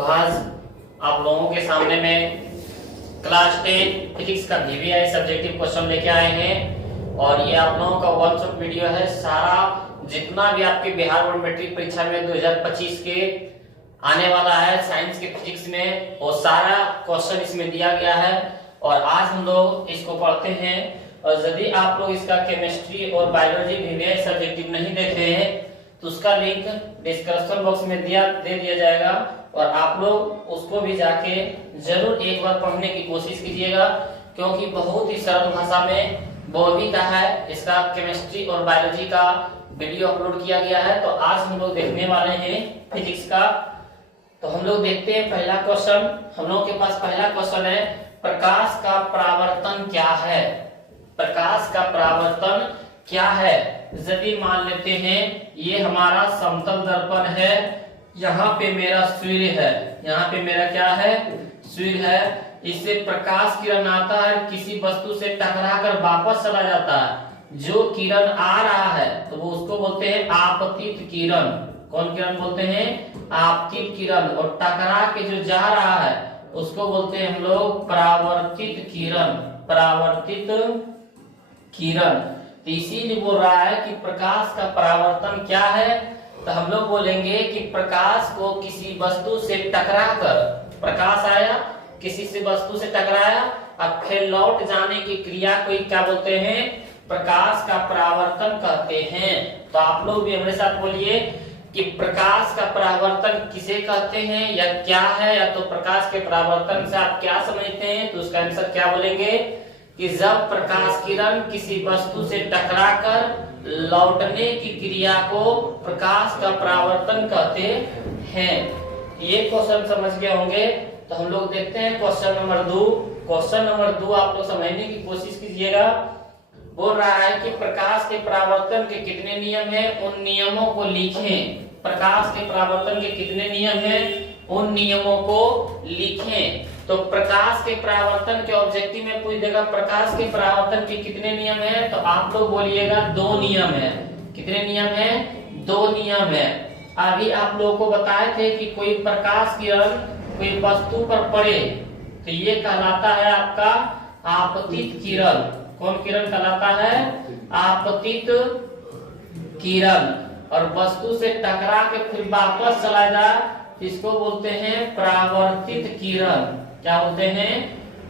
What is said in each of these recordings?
तो आज आप लोगों के सामने में क्लास 10 फिजिक्स का VVI सब्जेक्टिव क्वेश्चन लेके आए हैं और ये आप लोगों का वन शॉट वीडियो है। सारा जितना भी आपके बिहार बोर्ड मैट्रिक परीक्षा में 2025 के आने वाला है साइंस के फिजिक्स में, वो सारा क्वेश्चन इसमें दिया गया है और आज हम लोग इसको पढ़ते हैं। और यदि आप लोग इसका केमिस्ट्री और बायोलॉजी VVI सब्जेक्टिव नहीं देखे हैं तो उसका लिंक डिस्क्रिप्शन बॉक्स में दे दिया जाएगा और आप लोग उसको भी जाके जरूर एक बार पढ़ने की कोशिश कीजिएगा, क्योंकि बहुत ही सरल भाषा में वो भी कहा है। इसका केमिस्ट्री और बायोलॉजी का वीडियो अपलोड किया गया है। तो आज हम लोग देखने वाले हैं फिजिक्स का। तो हम लोग देखते हैं पहला क्वेश्चन। हम लोग के पास पहला क्वेश्चन है, प्रकाश का परावर्तन क्या है? प्रकाश का परावर्तन क्या है? यदि मान लेते हैं ये हमारा समतल दर्पण है, यहाँ पे मेरा सूर्य है, यहाँ पे मेरा क्या है? सूर्य है। इससे प्रकाश किरण आता है, किसी वस्तु से टकरा कर वापस चला जाता है। जो किरण आ रहा है तो वो उसको बोलते हैं आपतित किरण। कौन किरण बोलते हैं? आपतित किरण। और टकरा के जो जा रहा है उसको बोलते हैं हम लोग परावर्तित किरण। परावर्तित किरण। तो इसीलिए बोल रहा है कि प्रकाश का परावर्तन क्या है। तो हम लोग बोलेंगे कि प्रकाश को किसी वस्तु से टकराकर, प्रकाश आया किसी से वस्तु से टकराया और फिर लौट जाने की क्रिया को क्या बोलते हैं? प्रकाश का परावर्तन कहते हैं। तो आप लोग भी हमारे साथ बोलिए कि प्रकाश का परावर्तन किसे कहते हैं या क्या है, या तो प्रकाश के परावर्तन से आप क्या समझते हैं। तो उसका आंसर क्या बोलेंगे कि जब प्रकाश किरण किसी वस्तु से टकराकर लौटने की क्रिया को प्रकाश का परावर्तन कहते हैं। ये क्वेश्चन समझ गए होंगे। तो हम लोग देखते हैं क्वेश्चन नंबर 2। क्वेश्चन नंबर 2 आप लोग समझने की कोशिश कीजिएगा। बोल रहा है कि प्रकाश के परावर्तन के कितने नियम हैं, उन नियमों को लिखें। प्रकाश के परावर्तन के कितने नियम हैं, उन नियमों को लिखें। तो प्रकाश के परावर्तन के ऑब्जेक्टिव में पूछ देगा प्रकाश के परावर्तन के कितने नियम हैं, तो आप लोग बोलिएगा 2 नियम है। कितने नियम है? 2 नियम है। अभी आप लोगों को बताए थे कि कोई प्रकाश किरण कोई वस्तु पर पड़े तो ये कहलाता है आपका आपतित किरण। कौन किरण कहलाता है? आपतित किरण। और वस्तु से टकरा के फिर वापस चला जाए इसको बोलते हैं परावर्तित किरण। क्या बोलते हैं?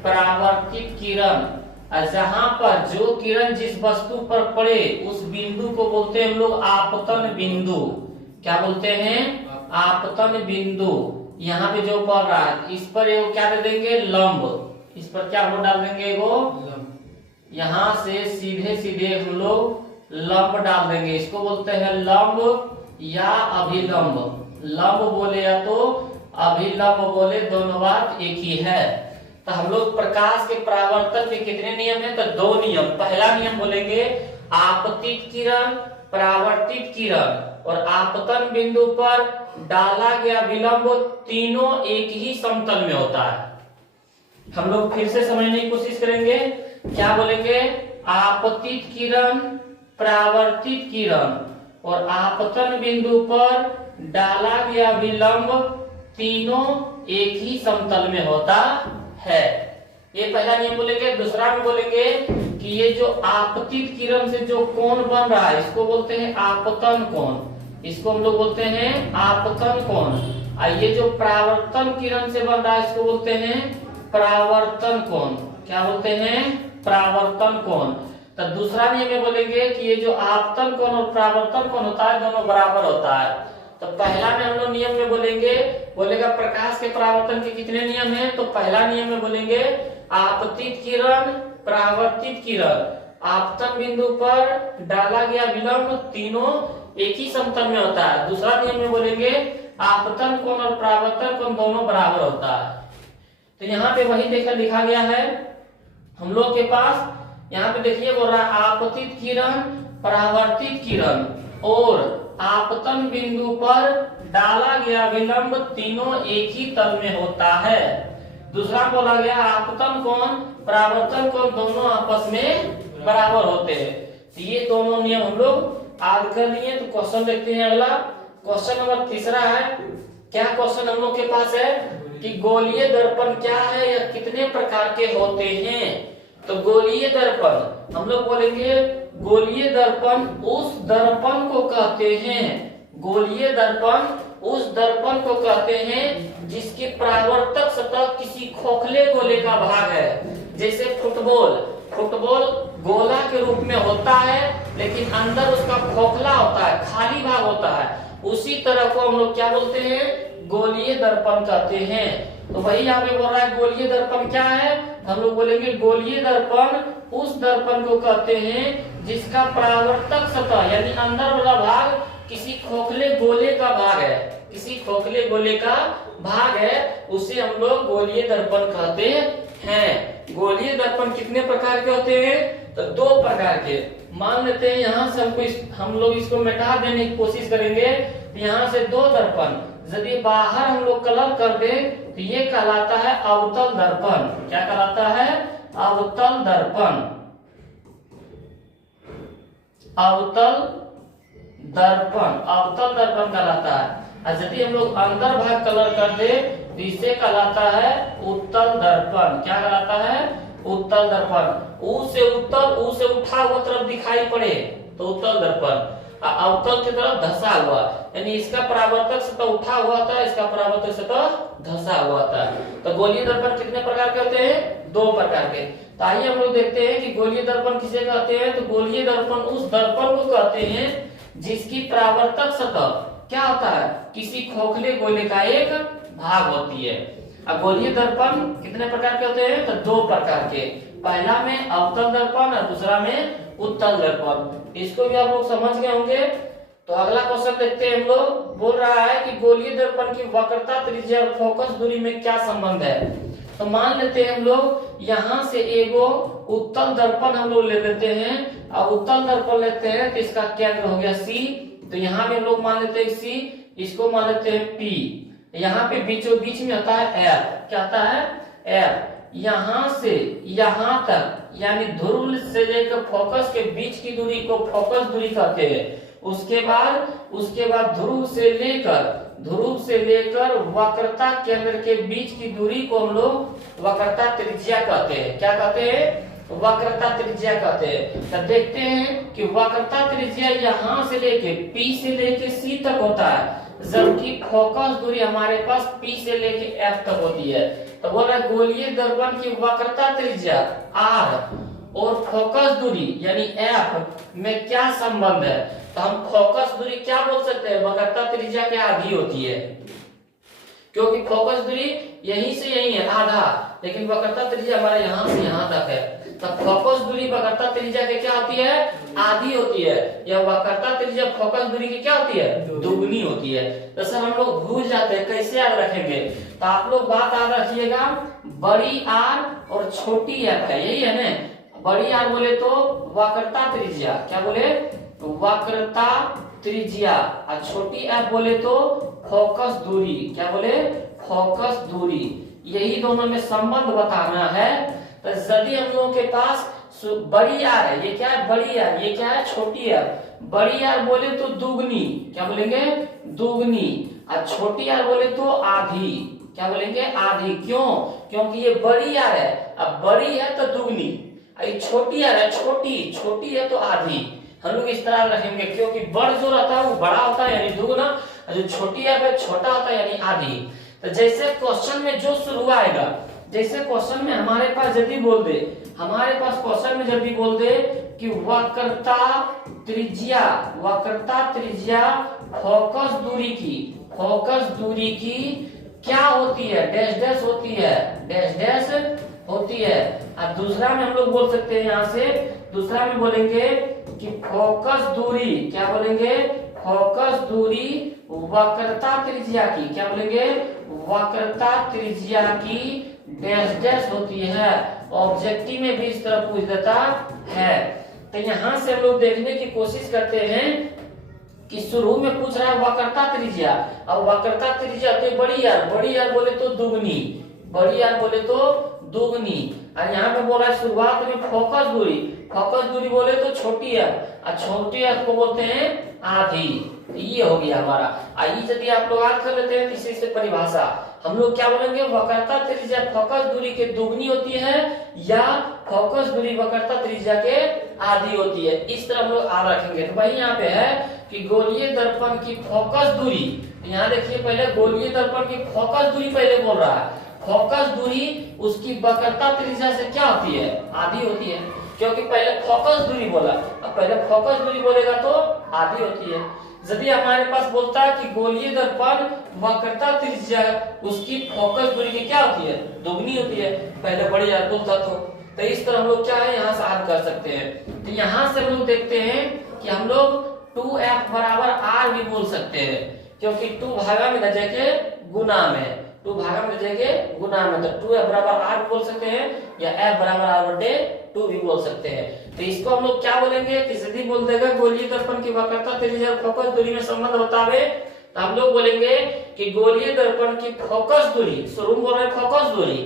परावर्तित किरण। और जहां पर जो किरण जिस वस्तु पर पड़े उस बिंदु को बोलते हैं हम लोग आपतन बिंदु। क्या बोलते हैं? आपतन बिंदु। यहाँ पे जो पड़ रहा है इस पर एगो क्या दे देंगे? लंब। इस पर क्या हम डाल देंगे? एगो यहाँ से सीधे सीधे हम लोग लंब डाल देंगे। इसको बोलते हैं लंब या अभिलंब। लंब बोले या तो अभिलंब बोले, दोनों बात एक ही है। तो हम लोग प्रकाश के परावर्तन के कितने नियम है? तो 2 नियम। पहला नियम बोलेंगे आपतित किरण, परावर्तित किरण और आपतन बिंदु पर डाला गया विलंब तीनों एक ही समतल में होता है। हम लोग फिर से समझने की कोशिश करेंगे। क्या बोलेंगे? आपतित किरण, परावर्तित किरण और आपतन बिंदु पर डाला गया विलंब तीनों एक ही समतल में होता है। ये पहला नियम बोलेंगे। दूसरा में बोलेंगे कि ये जो आपतित किरण से जो कोण बन रहा है इसको बोलते हैं आपतन कोण। इसको हम लोग बोलते हैं आपतन कोण। और ये जो परावर्तन किरण से बन रहा है इसको बोलते हैं परावर्तन कोण। क्या बोलते हैं? परावर्तन कोण। तो दूसरा नियम में बोलेंगे कि ये जो आपतन कोण और परावर्तन कोण होता है दोनों बराबर होता है। तो पहला में हम लोग नियम में बोलेगा प्रकाश के परावर्तन के कितने नियम हैं। तो पहला नियम में बोलेंगे आपतित किरण, परावर्तित किरण, आपतन बिंदु पर डाला गया विलंब तीनों एक ही समतल में होता है। दूसरा नियम में बोलेंगे आपतन कोण और परावर्तन कोण दोनों बराबर होता है। तो यहाँ पे वही लिखा गया है हम लोग के पास। यहाँ पे देखिए बोल रहा है आपतित किरण, परावर्तित किरण और आपतन बिंदु पर डाला गया विलंब तीनों एक ही तल में होता है। दूसरा बोला गया आपतन कोण, परावर्तन कोण दोनों आपस में बराबर होते हैं। तो ये दोनों नियम हम लोग याद कर लिए। तो क्वेश्चन देखते हैं अगला। क्वेश्चन नंबर 3 है क्या क्वेश्चन हम लोग के पास है कि गोलीय दर्पण क्या है या कितने प्रकार के होते हैं। तो गोलीय दर्पण हम लोग बोलेंगे, गोलीय दर्पण उस दर्पण को कहते हैं, गोलीय दर्पण उस दर्पण को कहते हैं जिसकी परावर्तक सतह किसी खोखले गोले का भाग है। जैसे फुटबॉल, फुटबॉल गोला के रूप में होता है लेकिन अंदर उसका खोखला होता है, खाली भाग होता है, उसी तरह को हम लोग क्या बोलते हैं, गोलीय दर्पण कहते हैं। तो वही यहाँ पे बोल रहा है गोलीय दर्पण क्या है, हम लोग बोलेंगे गोलीय दर्पण उस दर्पण को कहते हैं जिसका परावर्तक सतह यानी अंदर वाला भाग किसी खोखले गोले का भाग है, किसी खोखले गोले का भाग है, उसे हम लोग गोलीय दर्पण कहते हैं। गोलीय दर्पण कितने प्रकार के होते हैं, तो 2 प्रकार के। मान लेते हैं यहाँ से हम लोग इसको मिटा देने की कोशिश करेंगे। यहाँ से 2 दर्पण यदि बाहर हम लोग कलर कर दें तो ये कहलाता है अवतल दर्पण। क्या कहलाता है, अवतल दर्पण, अवतल दर्पण, अवतल दर्पण कहलाता है। और यदि हम लोग अंदर भाग कलर कर दे तो इसे कहलाता है उत्तल दर्पण। क्या कहलाता है, उत्तल दर्पण। ऊ से उत्तल, ऊ से उठा हुआ तरफ दिखाई पड़े तो उत्तल दर्पण, अवतल की तरफ धंसा हुआ, यानी इसका परावर्तक सतह उठा हुआ था, इसका परावर्तक सतह धंसा हुआ था। तो गोलीय दर्पण कितने प्रकार के होते हैं, 2 प्रकार के। तो आइए हम लोग देखते हैं कि गोलीय दर्पण किसे कहते हैं। तो गोलीय दर्पण उस दर्पण को कहते हैं जिसकी परावर्तक सतह क्या होता है, किसी खोखले गोले का एक भाग होती है। अब गोलीय दर्पण कितने प्रकार के होते हैं, तो 2 प्रकार के। पहला में अवतल दर्पण और दूसरा में उत्तल दर्पण। इसको भी आप लोग समझ गए होंगे। तो अगला क्वेश्चन देखते हैं हम लोग। बोल रहा है कि गोलीय दर्पण की वक्रता, त्रिज्या और फोकस दूरी में क्या संबंध है। तो मान लेते हैं हम लोग यहाँ से एगो उत्तल दर्पण हम लोग ले लेते हैं, और उत्तल दर्पण लेते हैं तो इसका केंद्र हो गया C। तो यहाँ पे हम लोग मान लेते हैं C, इसको मान लेते हैं P। यहाँ पे बीचों बीच में आता है R। क्या आता है, R। यहाँ से यहाँ तक यानी ध्रुव से लेकर फोकस के बीच की दूरी को फोकस दूरी कहते हैं। उसके बाद ध्रुव से लेकर वक्रता केंद्र के बीच की दूरी को हम लोग वक्रता त्रिज्या कहते हैं। क्या कहते हैं, वक्रता त्रिज्या कहते हैं। तो देखते हैं कि वक्रता त्रिज्या यहाँ से लेके P से लेके C तक होता है, जबकि फोकस दूरी हमारे पास P से लेके F तक होती है। तो बोल रहा है गोलीय दर्पण की वक्रता त्रिज्या R और फोकस दूरी यानी F में क्या संबंध है। तो हम फोकस दूरी क्या बोल सकते हैं, वक्रता त्रिज्या के आधी होती है, क्योंकि फोकस दूरी यहीं से यहीं है आधा, लेकिन वक्रता त्रिज्या हमारा यहाँ से यहाँ तक है। तो फोकस दूरी वक्रता त्रिज्या के क्या होती है, आधी होती है, या वक्रता त्रिज्या फोकस दूरी की क्या होती है, दुगनी होती है। तो सर हम लोग भूल जाते हैं, कैसे याद रखेंगे। तो आप लोग बात याद रखिएगा, बड़ी R और छोटी F है, यही है ना। बड़ी R बोले तो वक्रता त्रिज्या, क्या बोले, वक्रता त्रिज्या, और छोटी F बोले तो फोकस दूरी, क्या बोले, फोकस दूरी। यही दोनों में संबंध बताना है। तो यदि हम लोगों के पास बड़ी R है, ये क्या है, बड़ी R, ये क्या है, छोटी R। बड़ी R बोले तो दुगनी, क्या बोलेंगे, दुगनी, और छोटी R बोले तो आधी, क्या बोलेंगे, आधी। क्यों, क्योंकि ये बड़ी R है, अब बड़ी है तो दुगनी, ये छोटी R है, छोटी है तो आधी। हम लोग इस तरह रखेंगे, क्योंकि बड़ जो रहता है वो बड़ा होता है यानी दुगना, जो छोटी है छोटा होता है यानी आधी। तो जैसे क्वेश्चन में जो शुरू आएगा, जैसे क्वेश्चन में हमारे पास यदि बोल दे, हमारे पास क्वेश्चन में यदि बोल दे कि वक्रता त्रिज्या फोकस दूरी की क्या होती है, डैश डैश होती है, डैश डैश होती है। और दूसरा में हम लोग बोल सकते हैं, यहाँ से दूसरा में बोलेंगे कि फोकस दूरी, क्या बोलेंगे, फोकस दूरी वक्रता त्रिज्या की, क्या बोलेंगे, वक्रता त्रिज्या की डैश डैश होती है। ऑब्जेक्टिव में भी इस तरह पूछ देता है। तो यहाँ से हम लोग देखने की कोशिश करते हैं कि शुरू में पूछ रहा है वक्रता त्रिज्या, और वक्रता त्रिज्या तो बड़ी R बोले तो दुगनी, बड़ी R बोले तो दुगनी। और यहाँ पे बोला है शुरुआत में फोकस दूरी बोले तो छोटी R, और छोटी R को बोलते हैं आधी, ये हो गया हमारा। आइए यदि आप लोग याद कर लेते हैं तीसरी से परिभाषा, हम लोग क्या बोलेंगे, वक्रता त्रिज्या फोकस दूरी के दुगनी होती है या फोकस दूरी वक्रता त्रिज्या के आधी होती है। इस तरह हम लोग याद रखेंगे। तो वही यहाँ पे है कि गोलीय दर्पण की फोकस दूरी, यहाँ देखिए पहले गोलीय दर्पण की फोकस दूरी पहले बोल रहा है, फोकस दूरी उसकी वक्रता त्रिज्या से क्या होती है, आधी होती है, क्योंकि पहले फोकस दूरी बोला, अब पहले फोकस दूरी बोलेगा तो आधी होती है। यदि हमारे पास बोलता है कि गोलीय दर्पण वक्रता त्रिज्या उसकी फोकस दूरी की क्या होती है, दुगनी होती है, पहले बड़ी याद बोलता तो इस तरह हम लोग क्या है यहाँ से हल कर सकते हैं। तो यहाँ से हम लोग देखते हैं कि हम लोग 2f बराबर r भी बोल सकते हैं, क्योंकि 2 भागा में जगह गुना में, 2 भागा में जगह गुना में, तो 2f बराबर r बोल सकते हैं या f बराबर r बटे 2 भी बोल सकते हैं। तो इसको हम लोग क्या बोलेंगे कि यदि बोल देगा गोलीय दर्पण की वक्रता त्रिज्या और फोकस दूरी में संबंध बतावे, तो हम लोग बोलेंगे कि गोलीय दर्पण की फोकस दूरी, शुरू में बोल रहे फोकस दूरी,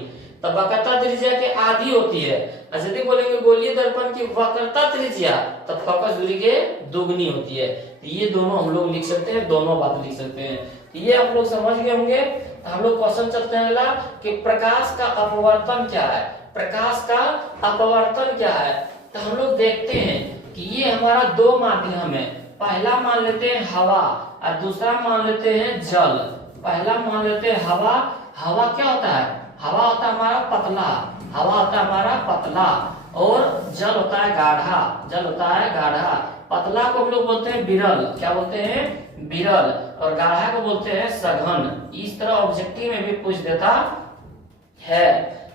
तो वक्रता त्रिज्या के आधी होती है, और यदि बोलेंगे गोलीय दर्पण की वक्रता त्रिज्या तो फोकस दूरी के दुगनी होती है। तो ये दोनों हम लोग लिख सकते हैं, दोनों बात लिख सकते हैं। तो ये आप लोग समझ गए होंगे। तो हम लोग क्वेश्चन चलते हैं अगला कि प्रकाश का अपवर्तन क्या है, प्रकाश का अपवर्तन क्या है। तो हम लोग देखते हैं कि ये हमारा 2 माध्यम है, पहला मान लेते हैं हवा और दूसरा मान लेते हैं जल। पहला मान लेते हैं हवा, हवा क्या होता है, हवा होता है हमारा पतला, हवा होता है हमारा पतला, और जल होता है गाढ़ा, जल होता है गाढ़ा। पतला को हम लोग बोलते हैं विरल, क्या बोलते हैं, विरल, और गाढ़ा को बोलते हैं सघन। इस तरह ऑब्जेक्टिव में भी पूछ देता है।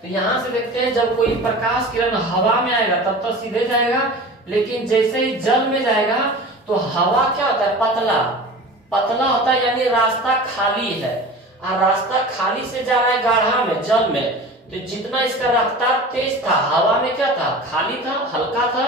तो यहाँ से देखते हैं जब कोई प्रकाश किरण हवा में आएगा तब तो सीधे जाएगा, लेकिन जैसे ही जल में जाएगा तो हवा क्या होता है, पतला, पतला होता है, यानी रास्ता खाली है, और रास्ता खाली से जा रहा है गाढ़ा में, जल में। तो जितना इसका रफ्तार तेज था, हवा में क्या था, खाली था, हल्का था,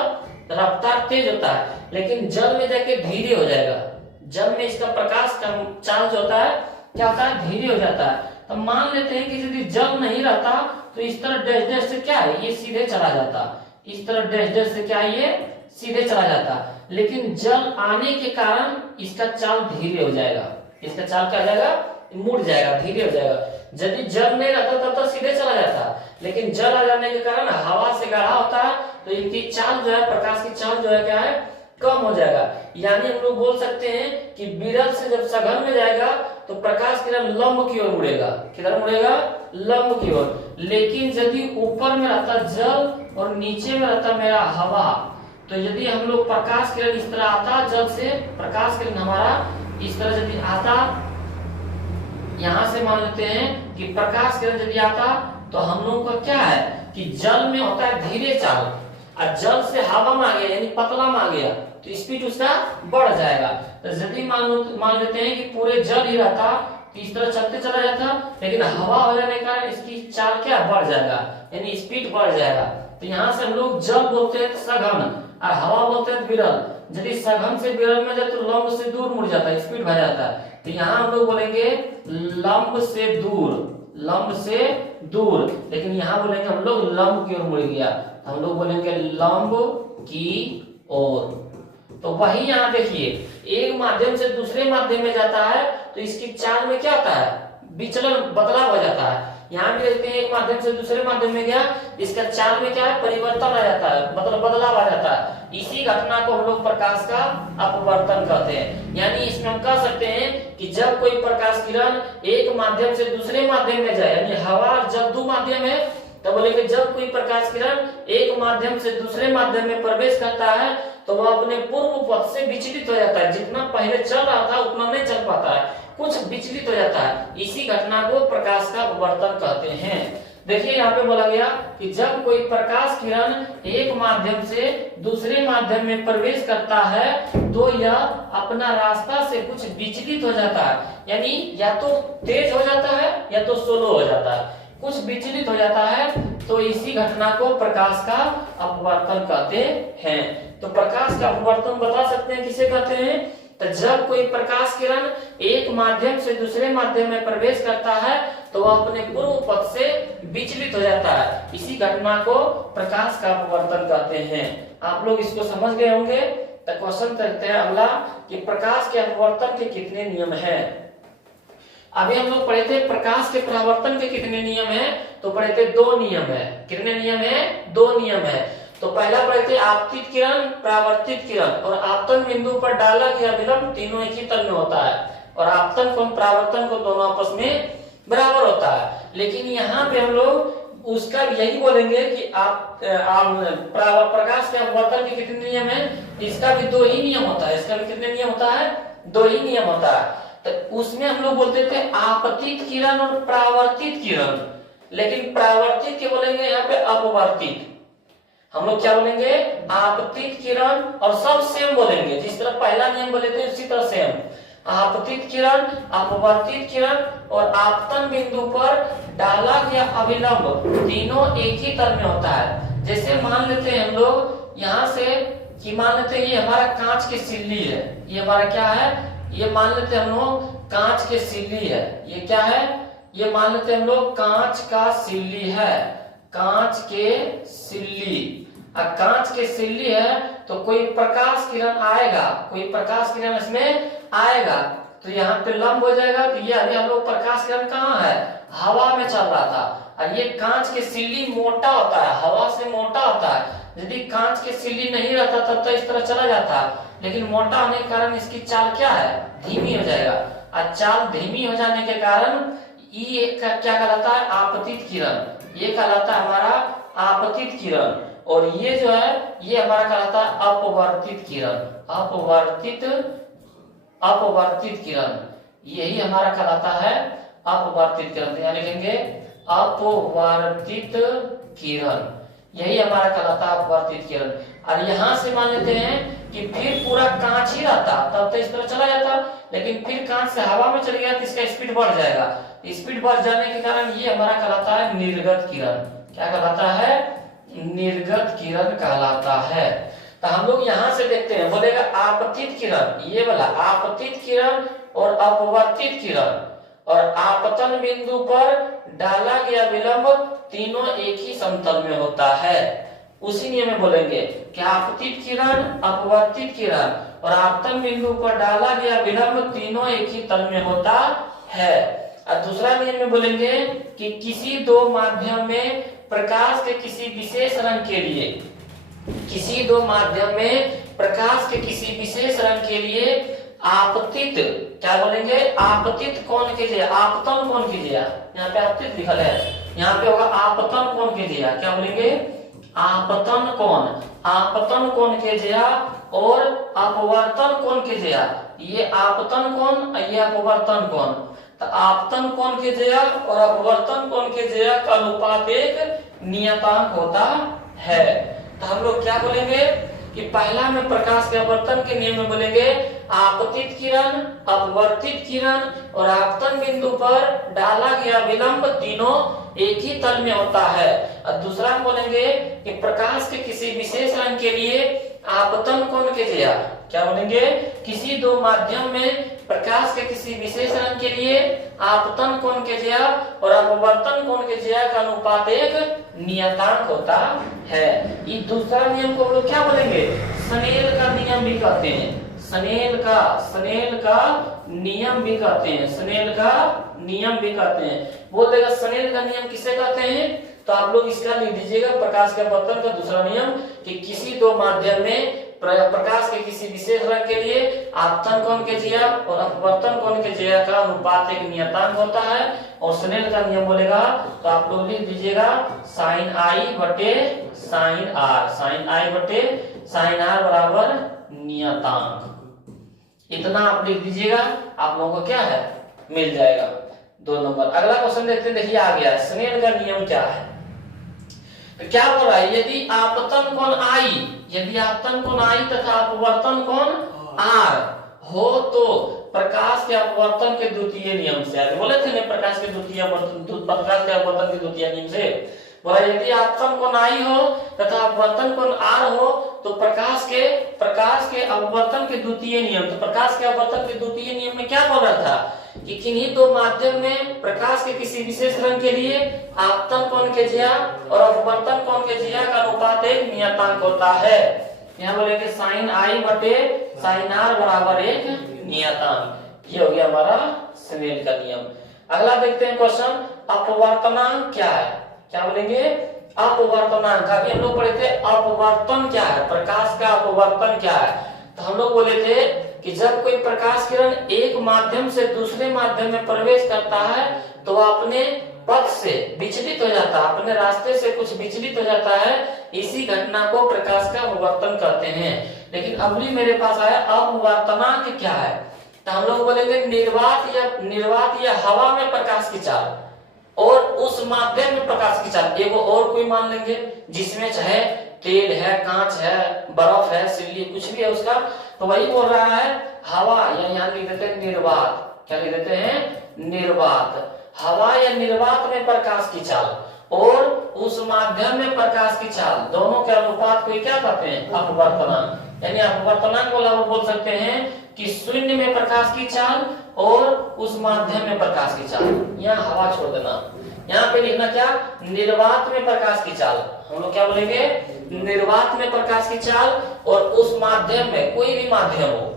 रफ्तार तेज होता है, लेकिन जल में जाके धीरे हो जाएगा। जल में इसका प्रकाश का चाल जो होता है क्या होता है, धीरे हो जाता है। तो मान लेते हैं कि यदि जल नहीं रहता तो इस तरह डैश डैश से क्या है, ये सीधे चला जाता, इस तरह डैश डैश से क्या है, ये सीधे चला जाता, लेकिन जल आने के कारण इसका चाल धीरे हो जाएगा, इसका चाल क्या हो जाएगा, मुड़ जाएगा, धीरे हो जाएगा। यदि जल नहीं रहता तब तो सीधे चला जाता, लेकिन जल आ जाने के कारण हवा से गाढ़ा होता है, तो इनकी चाल जो है, प्रकाश की चाल जो है क्या है, कम हो जाएगा। यानी हम लोग बोल सकते हैं कि विरल से जब सघन में जाएगा तो प्रकाश किरण लंब की ओर मुड़ेगा, किधर मुड़ेगा, लंब की ओर। लेकिन यदि ऊपर में रहता जल और नीचे में रहता मेरा हवा, तो यदि हम लोग प्रकाश किरण इस तरह आता, जल से प्रकाश किरण हमारा इस तरह यदि आता, यहाँ से मान लेते हैं कि प्रकाश किरण यदि आता तो हम लोगों का क्या है कि जल में होता है धीरे चाल, और जल से हवा में आ गया यानी पतला में आ गया तो स्पीड उसका बढ़ जाएगा। तो यदि मान लेते हैं कि पूरे जल ही रहता तो इस तरह चलते चला जाता, लेकिन हवा हो जाने के कारण इसकी चाल क्या बढ़ जाएगा, यानी स्पीड बढ़ जाएगा। तो यहाँ से हम लोग जल बोलते हैं सघन और हवा बोलते हैं विरल। यदि सघन से विरल में जाए तो लंब से दूर मुड़ जाता है, स्पीड बढ़ जाता है। तो यहाँ हम लोग बोलेंगे लंब से दूर, लंब से दूर, लेकिन यहाँ बोलेंगे हम लोग लंब की ओर मुड़ गया, तो हम लोग बोलेंगे लंब की ओर। तो वही यहाँ देखिए, एक माध्यम से दूसरे माध्यम में जाता है तो इसकी चाल में क्या होता है, विचलन, बदलाव हो जाता है। यहाँ भी देखते हैं एक माध्यम से दूसरे माध्यम में गया, इसका चाल में क्या है, परिवर्तन आ जाता है, मतलब बदलाव आ जाता है। इसी घटना को हम लोग प्रकाश का अपवर्तन कहते हैं। यानी इसमें हम कह सकते हैं कि जब कोई प्रकाश किरण एक माध्यम से दूसरे माध्यम में जाए, यानी हवा और जल दो माध्यम है, तो बोलेंगे जब कोई प्रकाश किरण एक माध्यम से दूसरे माध्यम में प्रवेश करता है तो वह अपने पूर्व पथ से विचलित हो जाता है, जितना पहले चल रहा था उतना नहीं चल पाता है, कुछ विचलित हो जाता है। इसी घटना को प्रकाश का अपवर्तन कहते हैं। देखिए यहाँ पे बोला गया कि जब कोई प्रकाश किरण एक माध्यम से दूसरे माध्यम में प्रवेश करता है तो यह अपना रास्ता से कुछ विचलित हो जाता है, यानी या तो तेज हो जाता है या तो स्लो हो जाता है, कुछ विचलित हो जाता है। तो इसी घटना को प्रकाश का अपवर्तन कहते हैं। तो प्रकाश का अपवर्तन बता सकते हैं किसे कहते हैं, तो जब कोई प्रकाश किरण एक माध्यम से दूसरे माध्यम में प्रवेश करता है तो वह अपने पूर्व पथ से विचलित हो जाता है। इसी घटना को प्रकाश का अपवर्तन कहते हैं। आप लोग इसको समझ गए होंगे। तो क्वेश्चन करते हैं अगला कि प्रकाश के अपवर्तन के कितने नियम हैं। अभी हम लोग पढ़े थे प्रकाश के परावर्तन के कितने नियम हैं, तो पढ़े थे 2 नियम है। कितने नियम है? 2 नियम है। तो पहला पढ़े थे आपतित किरण, परावर्तित किरण और आपतन बिंदु पर डाला गया विलंब तीनों एक ही तल में होता है और आपतन कोण परावर्तन कोण दोनों आपस में बराबर होता है। लेकिन यहाँ पे हम लोग उसका यही बोलेंगे कि आप प्रकाश के अपवर्तन के कितने नियम है, इसका भी 2 ही नियम होता है। इसका भी कितने नियम होता है? 2 ही नियम होता है। तो उसमें हम लोग बोलते थे आपतित किरण और परावर्तित किरण, लेकिन परावर्तित के बोलेंगे यहाँ पे अपवर्तित। हम लोग क्या बोलेंगे? आपतित किरण और सब सेम बोलेंगे, जिस तरह पहला नियम बोले थे उसी तरह सेम। आपतित किरण, अपवर्तित किरण और आपतन बिंदु पर डाला गया अभिलंब तीनों एक ही तल में होता है। जैसे मान लेते हैं हम लोग यहाँ से कि मान लेते हैं ये हमारा कांच की सिल्ली है, ये हमारा क्या है, ये मान लेते हैं हम लोग कांच के सिल्ली है। ये क्या है? ये मान लेते हैं हम लोग कांच का सिल्ली है, कांच के सिल्ली। कांच के सिल्ली है तो कोई प्रकाश किरण आएगा, कोई प्रकाश किरण इसमें आएगा तो यहाँ पे लंब हो जाएगा। तो ये अभी हम लोग प्रकाश किरण कहाँ है? हवा में चल रहा था। और ये कांच के सिल्ली मोटा होता है, हवा से मोटा होता है। यदि कांच के सिल्ली नहीं रहता तब तो इस तरह चला जाता, लेकिन मोटा होने के कारण इसकी चाल क्या है? धीमी हो जाएगा। और चाल धीमी हो जाने के कारण ये क्या कहलाता है? आपतित किरण। ये कहलाता है हमारा आपतित किरण। और ये जो है ये हमारा कहलाता है अपवर्तित किरण। अपवर्तित किरण यही हमारा कहलाता है अपवर्तित किरण। यहाँ लिखेंगे अपवर्तित किरण, यही हमारा कहलाता है अपवर्तित किरण। और यहाँ से मान लेते हैं कि फिर पूरा कांच ही रहता तब तो इस तरह चला जाता, लेकिन फिर कांच से हवा में चल गया तो इसका स्पीड बढ़ जाएगा। स्पीड बढ़ जाने के कारण ये हमारा कहलाता है निर्गत किरण। क्या कहलाता है? निर्गत किरण कहलाता है। तो हम लोग यहाँ से देखते हैं, बोलेगा आपतित किरण, ये वाला आपतित किरण और अपवर्तित किरण और आपतन बिंदु पर डाला गया विलंब तीनों एक ही समतल में होता है। उसी नियम में बोलेंगे कि आपतित किरण, अपवर्तित किरण और आपतन बिंदु पर डाला गया विलंब तीनों एक ही तल में होता है। और दूसरा नियम में बोलेंगे कि किसी 2 माध्यम में प्रकाश के किसी विशेष रंग के लिए, किसी 2 माध्यम में प्रकाश के किसी विशेष रंग के लिए आपतित, क्या बोलेंगे? आपतित कोण के लिए, आपतन कोण के लिए, यहाँ पे आपतित लिखल है, यहाँ पे होगा आपतन कोण के लिए। क्या बोलेंगे? आपतन कोण, आपतन कोण के जिया और अपवर्तन कोण के जिया। ये आपतन कोण, ये अपवर्तन कोण। तो आपतन कोण के जिया और अपवर्तन कोण के जिया का अनुपात एक नियतांक होता है। तो हम लोग क्या बोलेंगे कि पहला में प्रकाश के अपवर्तन के नियम में बोलेंगे आपतित किरण, अपवर्तित किरण और आपतन बिंदु पर डाला गया विलंब तीनों एक ही तल में होता है। और दूसरा में बोलेंगे कि प्रकाश के किसी विशेष रंग के लिए आपतन कोण के जिया। क्या बोलेंगे? किसी 2 माध्यम में प्रकाश के किसी विशेष रंग के लिए आपतन कोण के जिया और अपवर्तन कोण के जिया का अनुपात एक नियतांक होता है। ये दूसरा नियम को हम लोग क्या बोलेंगे? स्नेल का नियम भी कहते हैं। स्नेल का नियम भी कहते हैं, स्नेल का नियम भी कहते हैं। बोल देगा स्नेल का नियम किसे कहते हैं? तो आप लोग इसका लिख दीजिएगा, प्रकाश के अपवर्तन का दूसरा नियम कि किसी 2 माध्यम में प्रकाश के किसी विशेष रंग के लिए आपतन कोण के जिया और अपवर्तन कोण के जिया का अनुपात एक नियतांक होता है। और स्नेल का नियम बोलेगा तो आप लोग लिख दीजिएगा साइन आई बटे साइन आर, साइन आई बटे साइन आर बराबर नियतांक। इतना आप लिख दीजिएगा, आप लोगों को क्या है? मिल जाएगा 2 नंबर। अगला क्वेश्चन देखते हैं, देखिए आ गया स्नेल का नियम क्या है। तो क्या बोल रहा है? यदि आपतन कोण आई, यदि आपतन कोण आई तथा अपवर्तन कोण आर हो तो प्रकाश के अपवर्तन के द्वितीय नियम से, बोले थे ना प्रकाश के द्वितीय प्रकाश के अपवर्तन के द्वितीय नियम से, बोला यदि आपतन कोण आई हो तथा अपवर्तन कोण आर हो तो प्रकाश के अपवर्तन के द्वितीय नियम। तो प्रकाश के अपवर्तन के द्वितीय नियम में क्या बोल रहा था कि किन्हीं 2 माध्यम में प्रकाश के किसी विशेष रंग के लिए आपतन कोण के जिया और अपवर्तन कोण के जिया का अनुपात एक नियतांक होता है। यहाँ बोलेंगे साइन आई बटे साइन आर बराबर एक नियतांक। ये हो गया हमारा स्नेल का नियम। अगला देखते हैं क्वेश्चन, अपवर्तनांक क्या है? क्या बोलेंगे? अपवर्तनांक। अभी हम लोग पढ़े थे अपवर्तन क्या है, प्रकाश का अपवर्तन क्या है। तो हम लोग बोले थे कि जब कोई प्रकाश किरण एक माध्यम से दूसरे माध्यम में प्रवेश करता है तो वह अपने पथ से विचलित हो जाता है, अपने रास्ते से कुछ विचलित हो जाता है, इसी घटना को प्रकाश का अपवर्तन कहते हैं। लेकिन अगली मेरे पास आया अपवर्तनांक क्या है? तो हम लोग बोलेंगे निर्वात या हवा में प्रकाश की चाल और उस माध्यम में प्रकाश की चाल। एगो और कोई मान लेंगे जिसमें चाहे तेल है, कांच है, बर्फ है, सिल्ली कुछ भी है उसका, तो वही बोल रहा है हवा, या यहाँ लिख देते हैं निर्वात। क्या लिख देते हैं? निर्वात। हवा या निर्वात में प्रकाश की चाल और उस माध्यम में प्रकाश की चाल, दोनों के अनुपात को क्या कहते हैं? अपवर्तनांक। यानी अपवर्तनांक को हम बोल सकते हैं कि शून्य में प्रकाश की चाल और उस माध्यम में प्रकाश की चाल। यहाँ हवा छोड़ देना, यहाँ पे लिखना क्या? निर्वात में प्रकाश की चाल। हम लोग क्या बोलेंगे? निर्वात में प्रकाश की चाल और उस माध्यम में, कोई भी माध्यम हो,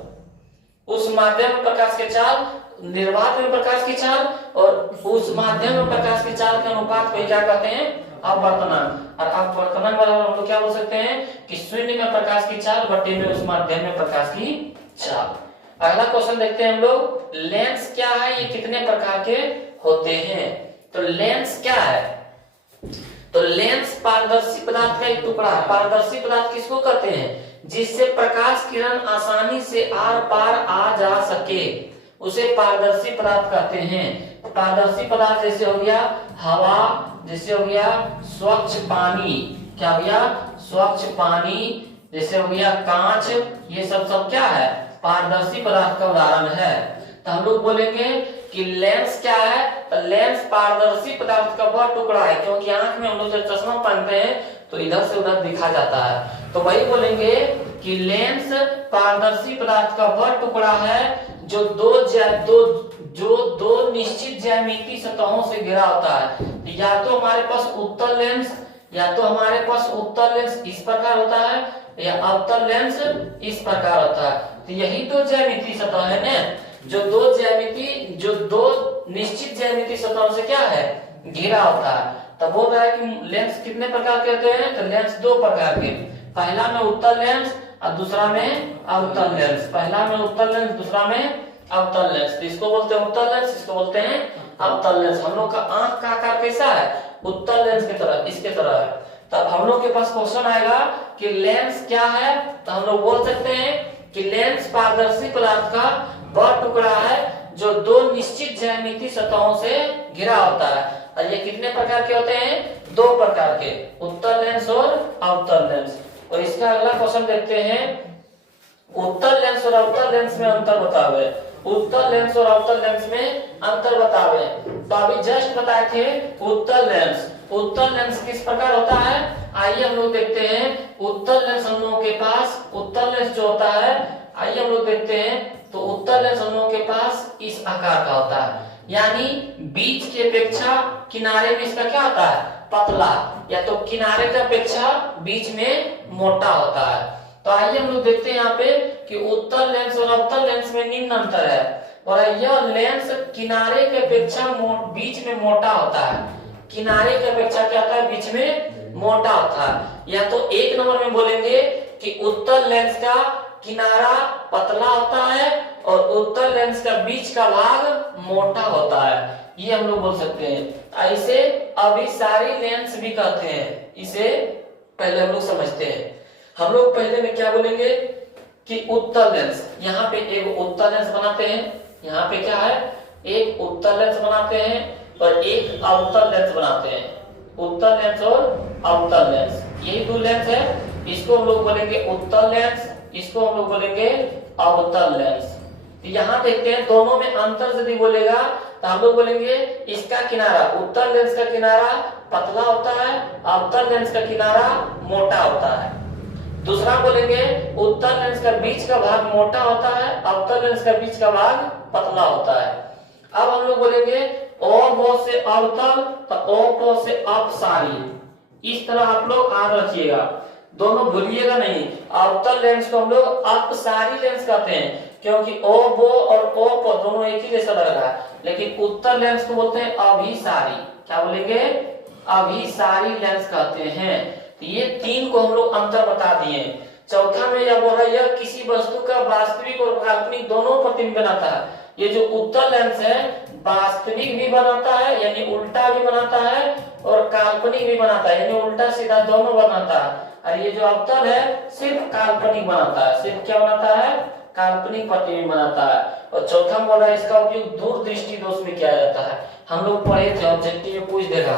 उस माध्यम में प्रकाश की चाल, निर्वात में प्रकाश की चाल और उस माध्यम में प्रकाश की चाल के अनुपात को क्या कहते हैं? अपवर्तनांक। और अपवर्तनांक वाला हम लोग क्या बोल सकते हैं कि शून्य में प्रकाश की चाल बटे में उस माध्यम में प्रकाश की चाल। अगला क्वेश्चन देखते हैं हम लोग, लेंस क्या है, ये कितने प्रकार के होते हैं? तो लेंस क्या है? तो लेंस पारदर्शी पदार्थ का एक टुकड़ा है। पारदर्शी पदार्थ किसको कहते हैं? जिससे प्रकाश किरण आसानी से आर पार आ जा सके, उसे पारदर्शी पदार्थ कहते हैं। पारदर्शी पदार्थ जैसे हो गया हवा, जैसे हो गया स्वच्छ पानी, क्या हो गया? स्वच्छ पानी, जैसे हो गया कांच, ये सब क्या है? पारदर्शी पदार्थ का उदाहरण है। तो हम लोग बोलेंगे कि लेंस क्या है? तो लेंस पारदर्शी पदार्थ का वह टुकड़ा है, क्योंकि आंख में हम लोग जब चश्मा पहनते हैं तो इधर से उधर दिखा जाता है, तो वही बोलेंगे कि लेंस पारदर्शी पदार्थ का वह टुकड़ा है जो दो निश्चित ज्यामितीय सतहों से घिरा होता है। या तो हमारे पास उत्तल लेंस, या तो हमारे पास उत्तल लेंस इस प्रकार होता है, या अवतल लेंस इस प्रकार होता है। तो यही दो ज्यामितीय सतह है ना, जो दो निश्चित ज्यामितीय सतहों से क्या है? घिरा होता है। तब बोल रहा है कि लेंस कितने प्रकार के होते हैं? तो लेंस दो प्रकार के, पहला में उत्तल लेंस और दूसरा में अवतल लेंस। पहला में उत्तल लेंस, दूसरा में अवतल लेंस। तो इसको बोलते हैं उत्तल लेंस, इसको बोलते हैं अवतल लेंस। हम लोग का आंख का आकार कैसा है? उत्तल लेंस की तरह, इसके तरह है। तब हम लोग के पास क्वेश्चन आएगा कि लेंस क्या है? तो हम लोग बोल सकते हैं कि लेंस पारदर्शी पदार्थ का वह टुकड़ा है जो दो निश्चित ज्यामितीय सतहों से घिरा होता है। और ये कितने प्रकार के होते हैं? दो प्रकार के, उत्तल लेंस और अवतल लेंस। और इसका अगला क्वेश्चन देखते हैं, उत्तल लेंस और अवतल लेंस में अंतर बतावे। उत्तल लेंस और अवतल लेंस में अंतर बतावे। तो अभी जस्ट बताए थे उत्तल लेंस। उत्तल लेंस किस प्रकार होता है? आइए हम लोग देखते हैं। उत्तल लेंस हम लोगों के पास, उत्तल लेंस जो होता है, आइए हम लोग देखते हैं। तो उत्तल लेंस हम लोगों के पास इस आकार का होता है, यानी बीच की अपेक्षा किनारे में इसका क्या होता है? पतला, या तो किनारे की अपेक्षा बीच में मोटा होता है। तो आइए हम लोग देखते हैं यहाँ पे कि उत्तल लेंस और अवतल लेंस में निम्न अंतर है। और यह लेंस किनारे की अपेक्षा बीच में मोटा होता है। किनारे की अपेक्षा क्या होता है? बीच में मोटा होता है। या तो एक नंबर में बोलेंगे कि उत्तल लेंस का किनारा पतला होता है और उत्तल लेंस का बीच का भाग मोटा होता है, ये हम लोग बोल सकते हैं। ऐसे अभी सारी लेंस भी कहते हैं, इसे पहले हम लोग समझते हैं। हम लोग पहले में क्या बोलेंगे कि उत्तल लेंस, यहाँ पे एक उत्तल लेंस बनाते हैं, यहाँ पे क्या है? एक उत्तल लेंस बनाते हैं और एक अवतल लेंस बनाते हैं। उत्तल लेंस और अवतल लेंस, यही दो लेंस है। इसको हम लोग बोलेंगे उत्तल लेंस, इसको हम लोग बोलेंगे अवतल लेंस। यहाँ देखते हैं दोनों में अंतर यदि बोलेगा तो हम लोग बोलेंगे इसका किनारा, उत्तल लेंस का किनारा पतला होता है, अवतल लेंस का किनारा मोटा होता है। दूसरा बोलेंगे उत्तल लेंस का बीच का भाग मोटा होता है, अवतल लेंस का बीच का भाग पतला होता है। अब हम लोग बोलेंगे ओ से अवतल तो ओ से अपसारी, इस तरह आप लोग याद रखिएगा। दोनों भूलिएगा नहीं। अवतल लेंस को हम लोग अपसारी लेंस कहते हैं, क्योंकि ओ बो और ओ पो दोनों एक ही जैसा लग रहा है। लेकिन उत्तल लेंस को बोलते हैं अभिसारी। क्या बोलेंगे? अभिसारी लेंस कहते हैं। तो ये तीन को हम लोग अंतर बता दिए। चौथा में यह बोल रहा है यह किसी वस्तु का वास्तविक और काल्पनिक दोनों प्रतिबिंब बनाता है। ये जो उत्तल लेंस है वास्तविक भी बनाता है यानी उल्टा भी बनाता है, और काल्पनिक भी बनाता है यानी उल्टा सीधा दोनों बनाता है। और ये जो अवतल है सिर्फ काल्पनिक बनाता है। सिर्फ क्या बनाता है? काल्पनिक प्रतिबिंब बनाता है। और चौथा में बोल रहा है इसका उपयोग दूरदृष्टि दोष में किया जाता है। हम लोग पढ़े थे, ऑब्जेक्टिव में पूछ देगा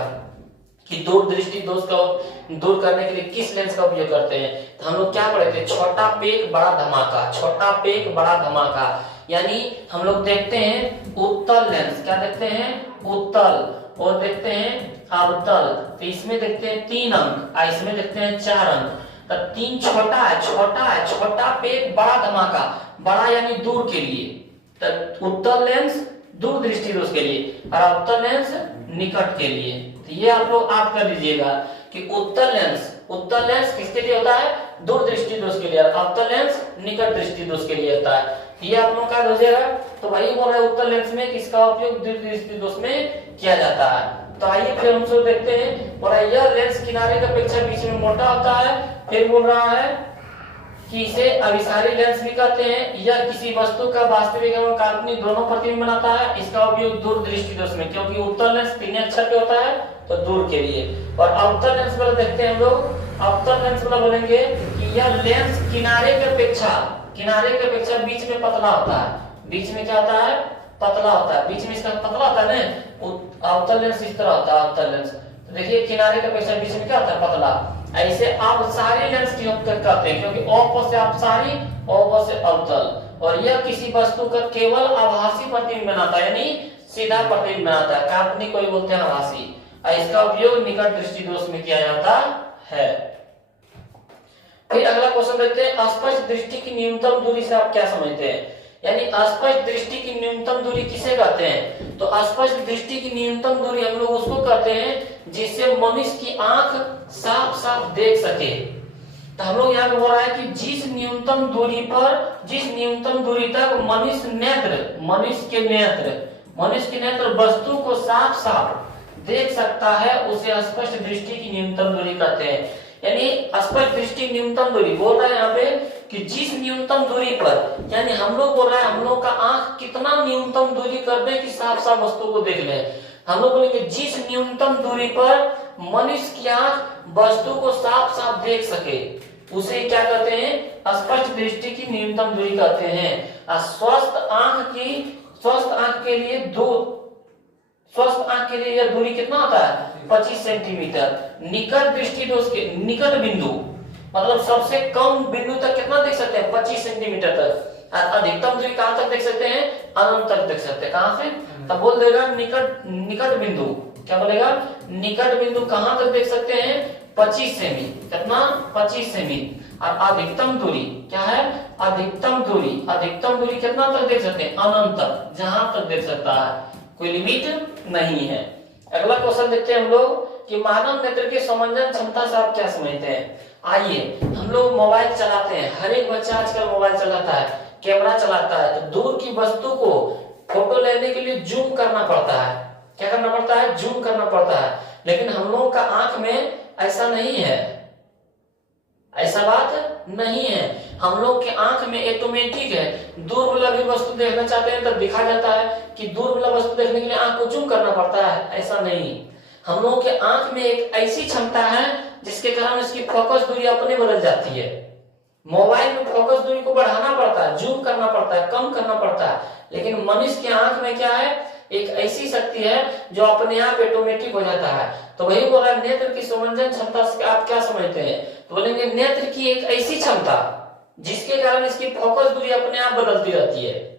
कि दूरदृष्टि दोष को दूर करने के लिए किस लेंस का उपयोग करते हैं। तो हम लोग क्या पढ़े थे? छोटा पेक बड़ा धमाका। छोटा पेक बड़ा धमाका यानी हम लोग देखते हैं उत्तल लेंस। क्या देखते हैं? उत्तल। और देखते हैं अवतल। तो इसमें देखते हैं 3 अंक, इसमें देखते हैं 4 अंक। तो 3 छोटा है, छोटा है, छोटा पेक बड़ा धमाका। बड़ा यानी दूर के लिए, तो उत्तल लेंस दूर दृष्टि दोष के लिए और अवतल लेंस निकट के लिए। तो ये आप लोग याद कर लीजिएगा कि उत्तल लेंस किसके लिए होता है? दूर दृष्टि दोष के लिए। और अवतल लेंस निकट दृष्टि दोष के लिए होता है। ये आप लोग याद हो जाएगा। तो वही बोल रहे उत्तल लेंस में किसका उपयोग दूर दृष्टि दोष में किया जाता है। तो आइए फिर हम सब देखते हैं। और यह लेंस किनारे की अपेक्षा बीच में मोटा होता है। फिर बोल रहा है कि इसे अभिसारी लेंस भी कहते हैं। यह किसी वस्तु का वास्तविक एवं काल्पनिक दोनों प्रतिबिंब बनाता है। इसका उपयोग दूर दृष्टि दोष में, क्योंकि उत्तल लेंस 3 अक्षर पे होता है तो दूर के लिए। और अवतल लेंस वाला देखते हैं हम लोग। अवतल लेंस वाला बोलेंगे कि यह लेंस किनारे की अपेक्षा बीच में पतला होता है। बीच में क्या होता है? पतला होता है। बीच में इसका पतला होता है ना। अवतल लेंस इस तरह होता है। अवतल लेंस तो देखिए किनारे की अपेक्षा बीच में क्या होता है? पतला। ऐसे अपसारी लेंस की कहते हैं, क्योंकि ओ से अपसारी, ओ से अवतल। और यह किसी वस्तु का केवल आभासी प्रतिबिंब बनाता है यानी सीधा प्रतिबिंब बनाता है। काल्पनिक को बोलते हैं आभासी। इसका उपयोग निकट दृष्टि दोष में किया जाता है। फिर अगला क्वेश्चन देखते हैं, स्पष्ट दृष्टि की न्यूनतम दूरी से आप क्या समझते हैं? यानी स्पष्ट दृष्टि की न्यूनतम दूरी किसे कहते हैं? तो स्पष्ट दृष्टि की न्यूनतम दूरी हम लोग उसको कहते हैं जिससे मनुष्य की आंख साफ साफ देख सके। तो हम लोग यहाँ पे बोल रहा है कि जिस न्यूनतम दूरी तक मनुष्य के नेत्र वस्तु को साफ साफ देख सकता है उसे स्पष्ट दृष्टि की न्यूनतम दूरी कहते हैं। यानी स्पष्ट दृष्टि न्यूनतम दूरी बोल रहा है यहाँ पे कि जिस न्यूनतम दूरी पर, यानी हम लोग बोल रहे हैं हम लोग का आंख कितना न्यूनतम दूरी कर दे कि साफ साफ वस्तु को देख ले। हम लोग बोलेंगे जिस न्यूनतम दूरी पर मनुष्य की आंख वस्तु को साफ साफ देख सके उसे क्या कहते हैं? स्पष्ट दृष्टि की न्यूनतम दूरी कहते हैं। स्वस्थ आंख के लिए यह दूरी कितना होता है? 25 सेंटीमीटर। निकट दृष्टि दोष के निकट बिंदु मतलब सबसे कम बिंदु तक कितना देख सकते हैं? 25 सेंटीमीटर तक। अधिकतम दूरी कहां तक देख सकते हैं? अनंत तक देख सकते हैं। कहां से? तब बोल देगा निकट बिंदु। क्या बोलेगा? निकट बिंदु कहां तक देख सकते हैं? 25 सेमी। कितना? 25 सेमी। और अधिकतम दूरी क्या है? अधिकतम दूरी कितना तक देख सकते हैं? अनंत तक, जहां तक देख सकता है, कोई लिमिट नहीं है। अगला क्वेश्चन देखते हैं हम लोग कि मानव नेत्र की समंजन क्षमता से आप क्या समझते हैं? आइए, हम लोग मोबाइल चलाते हैं, हर एक बच्चा आजकल मोबाइल चलाता है, कैमरा चलाता है, तो दूर की वस्तु को फोटो लेने के लिए जूम करना पड़ता है। क्या करना पड़ता है? जूम करना पड़ता है। लेकिन हम लोगों का आंख में ऐसा नहीं है, ऐसा बात नहीं है। हम लोग के आंख में ऑटोमेटिक है, दूर वाला भी वस्तु देखना चाहते हैं तब दिखा जाता है कि दूर वाला वस्तु देखने के लिए आंख को जूम करना पड़ता है, ऐसा नहीं। हम लोगों के आंख में एक ऐसी क्षमता है जिसके कारण इसकी फोकस दूरी अपने बदल जाती है। मोबाइल में फोकस दूरी को बढ़ाना पड़ता है, जूम करना पड़ता है, कम करना पड़ता है, लेकिन मनुष्य की आंख में क्या है? एक ऐसी शक्ति है जो अपने आप ऑटोमेटिक हो जाता है। तो वही बोल रहा है नेत्र की समंजन क्षमता से आप क्या समझते हैं? तो बोलेंगे नेत्र की एक ऐसी क्षमता जिसके कारण इसकी फोकस दूरी अपने आप बदलती रहती है।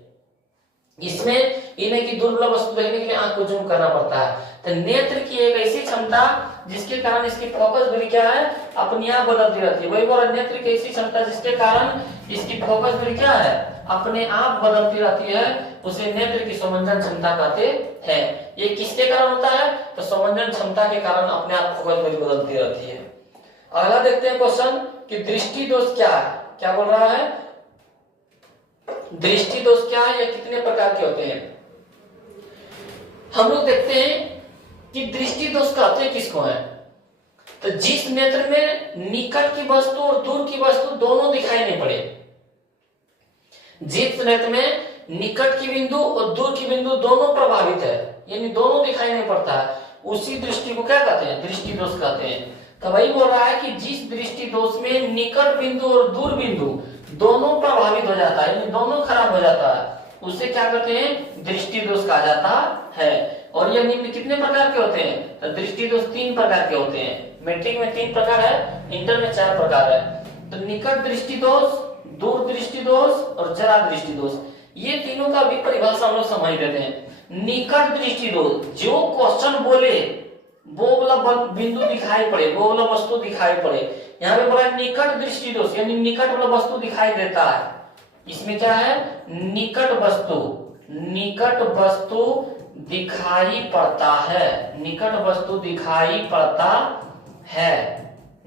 इसमें इन्हें की दूर वाला वस्तु देखने के लिए आंख को जूम करना पड़ता है। तो नेत्र की एक ऐसी क्षमता जिसके कारण इसकी फोकस दूरी क्या है? अपने आप बदलती रहती है। वही बोल रहा नेत्र की ऐसी क्षमता जिसके कारण इसकी फोकस दूरी क्या है? अपने आप बदलती रहती है, उसे नेत्र की समंजन क्षमता कहते हैं। ये किसके कारण होता है? तो समंजन क्षमता के कारण अपने आप फोकस दूरी बदलती रहती है। अगला देखते हैं क्वेश्चन कि दृष्टि दोष क्या है, क्या बोल रहा है, दृष्टि दोष क्या है या कितने प्रकार के होते हैं। हम लोग देखते हैं कि दृष्टि दोष कहते हैं किसको है, तो जिस नेत्र में निकट की वस्तु और दूर की वस्तु दोनों दिखाई नहीं पड़े, जिस नेत्र में निकट की बिंदु और दूर की बिंदु दोनों प्रभावित है, यानी दोनों दिखाई नहीं पड़ता है, उसी दृष्टि को क्या कहते हैं, दृष्टि दोष कहते हैं। तो वही बोल रहा है कि जिस दृष्टि दोष में निकट बिंदु और दूर बिंदु दोनों प्रभावित हो जाता है, यानी दोनों खराब हो जाता है, उसे क्या कहते हैं, दृष्टि दोष कहा जाता है। और ये निम्न कितने प्रकार के होते हैं, तो दृष्टि दोष 3 प्रकार के होते हैं। मैट्रिक में 3 प्रकार है, इंटर में 4 प्रकार है। तो निकट दृष्टि दोष, दूर दृष्टि दोष और जरा दृष्टि दोष, ये तीनों का भी परिभाषा हम लोग समझ लेते हैं। निकट दृष्टि दोष, जो क्वेश्चन बोले वो वाला बिंदु दिखाई पड़े, वो वाला वस्तु दिखाई पड़े, यहाँ पे बोला निकट दृष्टि दोष, यानी निकट वाला वस्तु दिखाई देता है। इसमें क्या है, निकट वस्तु, निकट वस्तु दिखाई पड़ता है, निकट वस्तु दिखाई पड़ता है,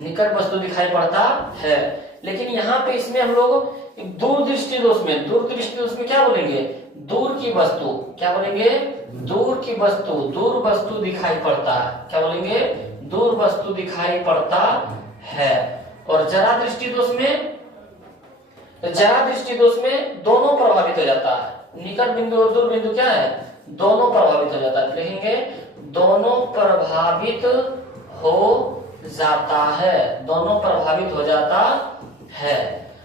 निकट वस्तु दिखाई पड़ता है। लेकिन यहाँ पे इसमें हम लोग दूर दृष्टि दोष में, दूर दृष्टि दोष में क्या बोलेंगे, दूर की वस्तु, क्या बोलेंगे, दूर की वस्तु, दूर वस्तु दिखाई पड़ता है, क्या बोलेंगे, दूर वस्तु दिखाई पड़ता है। और जरा दृष्टि दोष में, तो जरा दृष्टि दोष में दोनों प्रभावित हो जाता है, निकट बिंदु और दूर बिंदु क्या है, दोनों प्रभावित हो जाता है। लिखेंगे दोनों प्रभावित हो जाता है, दोनों प्रभावित हो जाता है।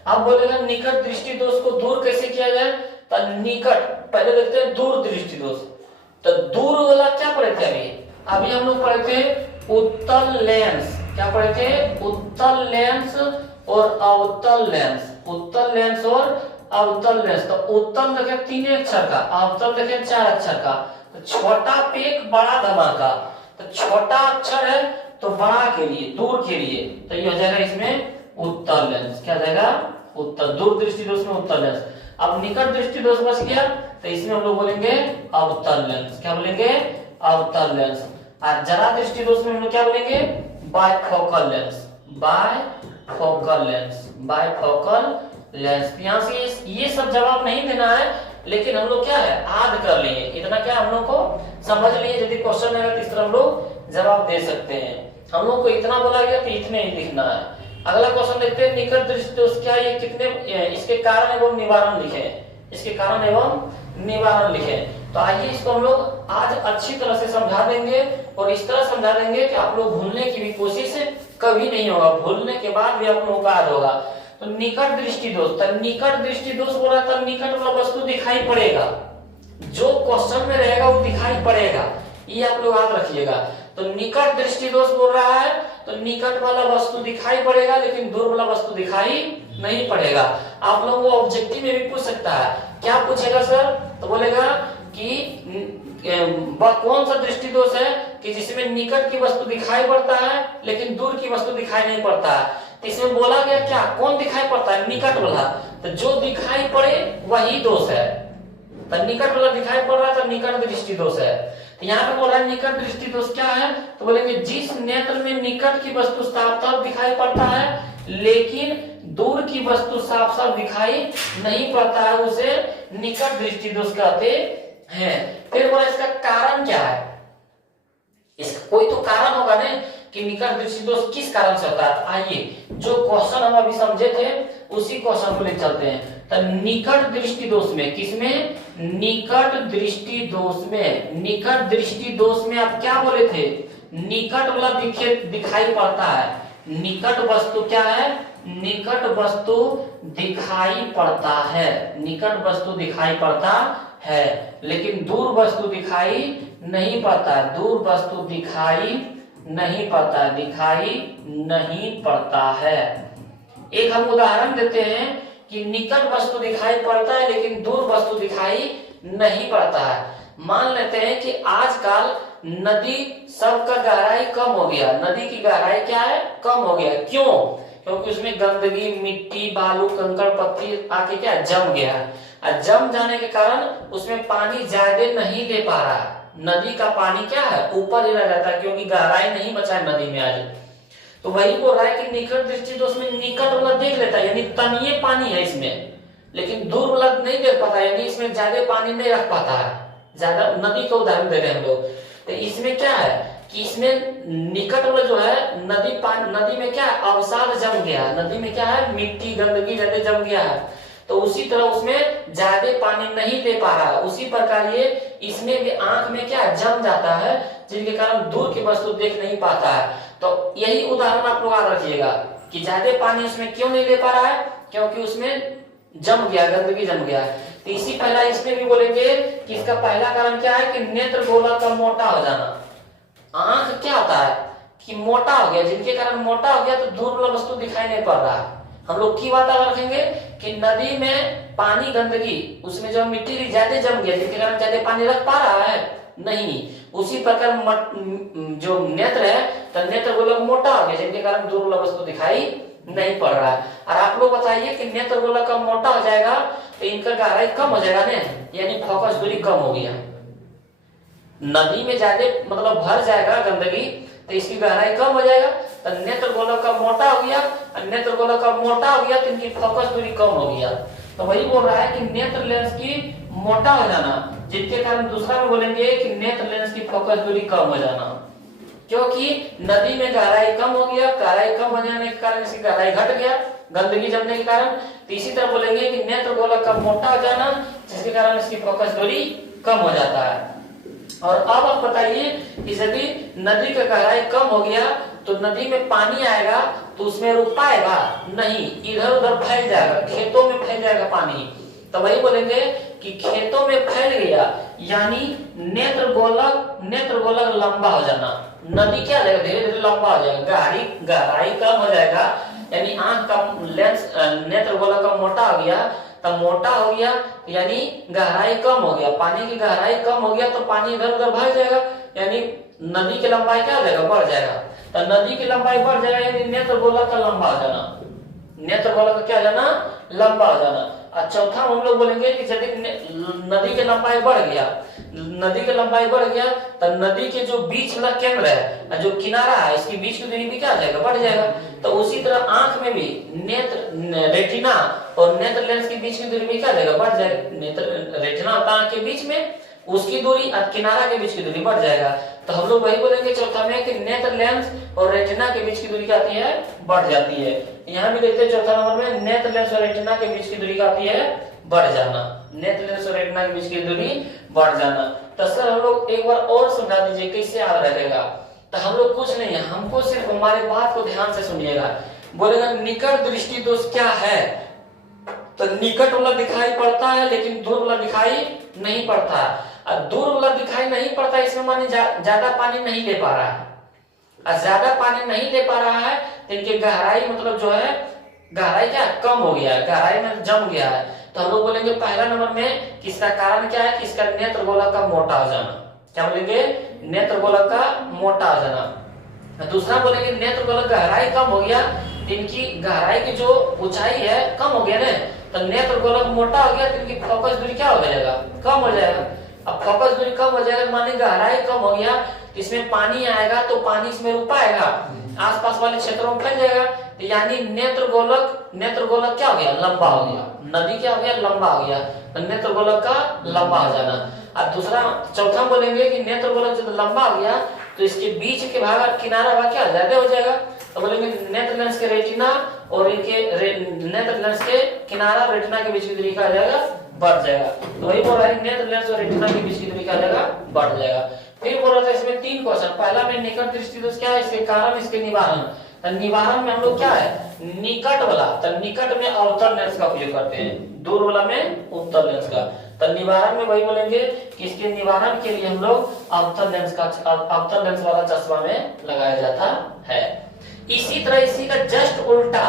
अब बोलेगा निकट दृष्टि दोष को दूर कैसे किया जाए, तो निकट, पहले देखते हैं दूर दृष्टि दोष। तो दूर वाला क्या पढ़े थे अभी हम लोग पढ़े थे उत्तल लेंस, क्या पढ़े थे, उत्तल लेंस और अवतल लेंस, उत्तल लेंस और अवतल लेंस। तो उत्तल देखे 3 अक्षर का, अवतल देखे 4 अक्षर का। तो छोटा पेक बड़ा धमाका, तो छोटा अक्षर है तो बड़ा के लिए, दूर के लिए, तो ये हो जाएगा इसमें उत्तल लेंस, क्या जाएगा, उत्तल, दूर दृष्टि दोष में उत्तल लेंस। अब निकट दृष्टि दोष बच गया, तो इसमें हम लोग बोलेंगे अवतल लेंस, क्या बोलेंगे, अवतल लेंस। और जरा दृष्टि दोष में हम लोग क्या बोलेंगे, bifocal lens, bifocal lens, bifocal lens. यहाँ से ये सब जवाब नहीं देना है, लेकिन हम लोग क्या है, याद कर लिए, इतना क्या हम लोग को समझ लिए, यदि क्वेश्चन आएगा तो इस तरह हम लोग जवाब दे सकते हैं। हम लोग को इतना बोला गया तो इतने ही लिखना है। अगला क्वेश्चन देखते हैं, निकट दृष्टि दोष क्या, ये कितने, इसके कारण एवं निवारण लिखे, इसके कारण एवं निवारण लिखे। तो आइए इसको हम लोग आज अच्छी तरह से समझा देंगे, और इस तरह समझा देंगे कि आप लोग भूलने की भी कोशिश कभी नहीं होगा, भूलने के बाद भी आप लोगों को याद होगा। तो निकट दृष्टि दोष, तो निकट दृष्टि दोष बोला था, निकट वाला वस्तु दिखाई पड़ेगा, जो क्वेश्चन में रहेगा वो दिखाई पड़ेगा, ये आप लोग याद रखिएगा। तो निकट दृष्टि दोष बोल रहा है, तो निकट वाला वस्तु दिखाई पड़ेगा लेकिन दूर वाला वस्तु दिखाई नहीं पड़ेगा। आप लोग वो ऑब्जेक्टिव में भी पूछ सकता है, क्या पूछेगा सर, तो बोलेगा कि कौन सा दृष्टि दोष है कि जिसमें निकट की वस्तु दिखाई पड़ता है लेकिन दूर की वस्तु दिखाई नहीं पड़ता है। तो इसमें बोला गया क्या, कौन दिखाई पड़ता है, निकट वाला, तो जो दिखाई पड़े वही दोष है। तो निकट वाला दिखाई पड़ रहा है तो निकट दृष्टि दोष है। तो यहाँ पे बोल रहा है निकट दृष्टि दोष क्या है, तो बोलेंगे जिस नेत्र में निकट की वस्तु साफ साफ दिखाई पड़ता है लेकिन दूर की वस्तु साफ साफ दिखाई नहीं पड़ता है, उसे निकट दृष्टि दोष कहते हैं। फिर बोला इसका कारण क्या है, इसका कोई तो कारण होगा ना कि निकट दृष्टि दोष किस कारण से होता है। आइए जो क्वेश्चन हम अभी समझे थे उसी क्वेश्चन को ले चलते हैं। तो निकट दृष्टि दोष में, किसमें, निकट दृष्टि दोष में, निकट दृष्टि दोष में आप क्या बोले थे, निकट वाला दिखाई पड़ता है, निकट वस्तु क्या है, निकट वस्तु दिखाई पड़ता है, निकट वस्तु दिखाई पड़ता है लेकिन दूर वस्तु दिखाई नहीं पड़ता है, दूर वस्तु दिखाई नहीं पड़ता है, दिखाई नहीं पड़ता है। एक हम उदाहरण देते हैं कि निकट वस्तु दिखाई पड़ता है लेकिन दूर वस्तु दिखाई नहीं पड़ता है। मान लेते हैं कि आजकल नदी सबका गहराई कम हो गया, नदी की गहराई क्या है, कम हो गया, क्यों, क्योंकि उसमें गंदगी, मिट्टी, बालू, कंकड़, पत्थर आके क्या जम गया है, और जम जाने के कारण उसमें पानी ज्यादा नहीं दे पा रहा, नदी का पानी क्या है ऊपर ही रह जाता है क्योंकि गहराई नहीं बचा है नदी में आज। तो वही बोल रहा है कि निकट दृष्टि दोष में निकट वाला देख लेता है, यानी तनिए पानी है इसमें, लेकिन दूर वाला नहीं देख पाता, यानी इसमें ज्यादा पानी नहीं रख पाता है। ज्यादा नदी का उदाहरण दे रहे हैं हम लोग। तो इसमें क्या है कि इसमें निकट वाला जो है नदी में क्या है, अवसाद जम गया है, नदी में क्या है, मिट्टी गंदगी ज्यादा जम गया है, तो उसी तरह उसमें ज्यादा पानी नहीं ले पा रहा है। उसी प्रकार ये इसमें भी आंख में क्या जम जाता है, जिनके कारण दूर की वस्तु देख नहीं पाता है। तो यही उदाहरण आप लोग याद रखिएगा कि ज्यादा पानी उसमें क्यों नहीं ले पा रहा है, क्योंकि उसमें जम गया, गंदगी जम गया। तो इसी पहला इसमें भी बोलेंगे कि इसका पहला कारण क्या है कि नेत्र गोला का मोटा हो जाना। आंख क्या होता है कि मोटा हो गया, जिनके कारण मोटा हो गया तो दूर वाला वस्तु दिखाई नहीं पड़ रहा है। हम लोग की बात रखेंगे कि नदी में पानी गंदगी, उसमें जो मिट्टी ज्यादा जम गया, जिनके कारण ज्यादा पानी रख पा रहा है नहीं। उसी प्रकार जो नेत्र है तो नेत्र गोलक मोटा हो गया, जिनके कारण दूर वाला वस्तु दिखाई नहीं पड़ रहा है। और आप लोग बताइए कि नेत्र गोलक का मोटा हो जाएगा तो इनका गहराई कम हो जाएगा ना, यानी फोकस दूरी कम हो गया। नदी में ज्यादा मतलब भर जाएगा गंदगी तो इसकी गहराई कम हो जाएगा। तो नेत्र गोलक का मोटा हो गया, नेत्र गोलक का मोटा हो गया तो इनकी फोकस दूरी कम हो गया। तो वही बोल रहा है कि नेत्र लेंस की मोटा हो जाना, जिसके कारण दूसरा में बोलेंगे कि नेत्र लेंस की फोकस दूरी कम हो जाना, क्योंकि नदी में गहराई कम हो गया, गहराई कम हो जाने के कारण इसकी गहराई घट गया गंदगी जमने के कारण। तो इसी तरह बोलेंगे कि नेत्र गोलक का मोटा हो जाना, जिसके कारण इसकी फोकस दूरी कम हो जाता है। और अब आप बताइए कि यदि नदी का गहराई कम हो गया तो नदी में पानी आएगा तो उसमें रुक पाएगा नहीं, इधर उधर फैल जाएगा, खेतों में फैल जाएगा पानी। तो वही बोलेंगे कि खेतों में फैल गया, यानी नेत्र गोलक लंबा हो जाना। नदी क्या जाएगा, धीरे धीरे लंबा हो जाएगा, गहराई कम हो जाएगा, यानी आंख का लेंस नेत्र गोलक का मोटा हो गया। तब मोटा हो गया यानी गहराई कम हो गया, पानी की गहराई कम हो गया तो पानी इधर उधर भर जाएगा, यानी नदी की लंबाई क्या हो जाएगा, बढ़ जाएगा। तो नदी की लंबाई बढ़ जाएगा यानी नेत्र गोलक का लंबा हो जाना, नेत्र गोलक का क्या जाना, लंबा हो जाना। और चौथा हम लोग बोलेंगे कि यदि नदी की लंबाई बढ़ गया, नदी की लंबाई बढ़ गया तो नदी के जो बीच वाला केंद्र है, जो किनारा है, इसके बीच की दूरी भी क्या जाएगा, बढ़ जाएगा। तो उसी तरह आंख में भी नेत्र रेटिना और नेत्र लेंस के बीच की दूरी भी क्या जाएगा, बढ़ जाएगा। नेत्र रेटिना और आंख के बीच में उसकी दूरी और किनारा के बीच की दूरी बढ़ जाएगा। तो हम लोग वही बोलेंगे चौथा में कि नेत्र लेंस और रेटिना के बीच की दूरी क्या आती है, बढ़ जाती है। यहाँ भी देखते हैं चौथा नंबर में नेत्र लेंस और रेटिना के बीच की दूरी क्या आती है, बढ़ जाना। नेत्र लेंस और रेटिना के बीच की दूरी बढ़ जाना। तो सर हम लोग एक बार और समझा दीजिए कैसे याद रहेगा। तो हम लोग कुछ नहीं है, हमको सिर्फ हमारे बात को ध्यान से सुनिएगा। बोलेगा निकट दृष्टि दोष क्या है, तो निकट वाला दिखाई पड़ता है लेकिन दूर वाला दिखाई नहीं पड़ता। और दूर वाला दिखाई नहीं पड़ता इसमें माने ज्यादा पानी नहीं ले पा रहा है, और ज्यादा पानी नहीं ले पा रहा है तो इनकी गहराई मतलब जो है गहराई क्या कम हो गया है, गहराई में जम गया है। तो हम लोग बोलेंगे पहला नंबर में कि इसका कारण क्या है कि इसका नेत्र गोलक का मोटा हो जाना। क्या बोलेंगे, नेत्र गोलक का मोटा हो जाना। दूसरा बोलेंगे नेत्र गोलक गहराई कम हो गया, इनकी गहराई की जो ऊंचाई है कम हो गया ना, तो नेत्र गोलक मोटा हो गया तो इनकी फोकस दूरी क्या हो जाएगा, कम हो जाएगा। अब फोकस दूरी कम हो जाएगा माने गहराई कम हो गया, इसमें पानी आएगा तो पानी इसमें रुक पाएगा, आसपास वाले क्षेत्रों में फैल जाएगा। तो यानी नेत्र गोलक क्या हो गया, लंबा हो गया। नदी क्या हो गया, लंबा हो गया, तो नेत्र गोलक का लंबा हो जाना। अब दूसरा चौथा बोलेंगे कि नेत्र गोलक जब लंबा हो गया तो इसके बीच के भाग किनारा भाग क्या ज्यादा हो जाएगा। तो बोलेंगे नेत्र लेंस के रेटिना और इनके नेत्र लेंस के किनारा रेटिना के बीच की दूरी क्या हो जाएगा, बढ़ जाएगा। तो वही बोल रहा है नेत्र लेंस और रेटिना के बीच की दूरी क्या हो जाएगा, बढ़ जाएगा। फिर बोल रहा था इसमें 3 क्वेश्चन, पहला में निकट दृष्टि दोष क्या है, इसके कारण, इसके निवारण। तो निवारण में हम लोग क्या है, निकट वाला, तो निकट में अवतल लेंस का उपयोग करते हैं, दूर वाला में उत्तल लेंस का। तो निवारण में वही बोलेंगे कि इसके निवारण के लिए हम लोग अवतल लेंस वाला चश्मा में लगाया जाता है। इसी तरह इसी का जस्ट उल्टा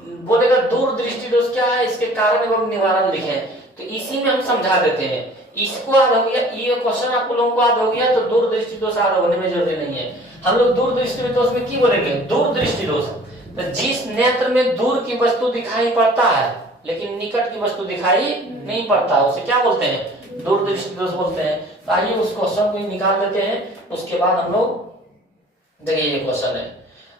बोलेगा दूर दृष्टि दोष क्या है, इसके कारण एवं निवारण लिखे। तो इसी में हम समझा देते हैं, इसको याद हो गया, ये क्वेश्चन आप लोगों को याद हो गया तो दूर दृष्टि दोष याद होने में जरूरी नहीं है। हम लोग दूर दृष्टि दोष में की बोलेंगे, दूर दृष्टि दोष तो जिस नेत्र में दूर की वस्तु दिखाई पड़ता है लेकिन निकट की वस्तु दिखाई नहीं पड़ता, उसे क्या बोलते हैं, दूर दृष्टि दोष बोलते हैं। तो आइए उस क्वेश्चन को निकाल देते हैं, उसके बाद हम लोग देखिए ये क्वेश्चन है।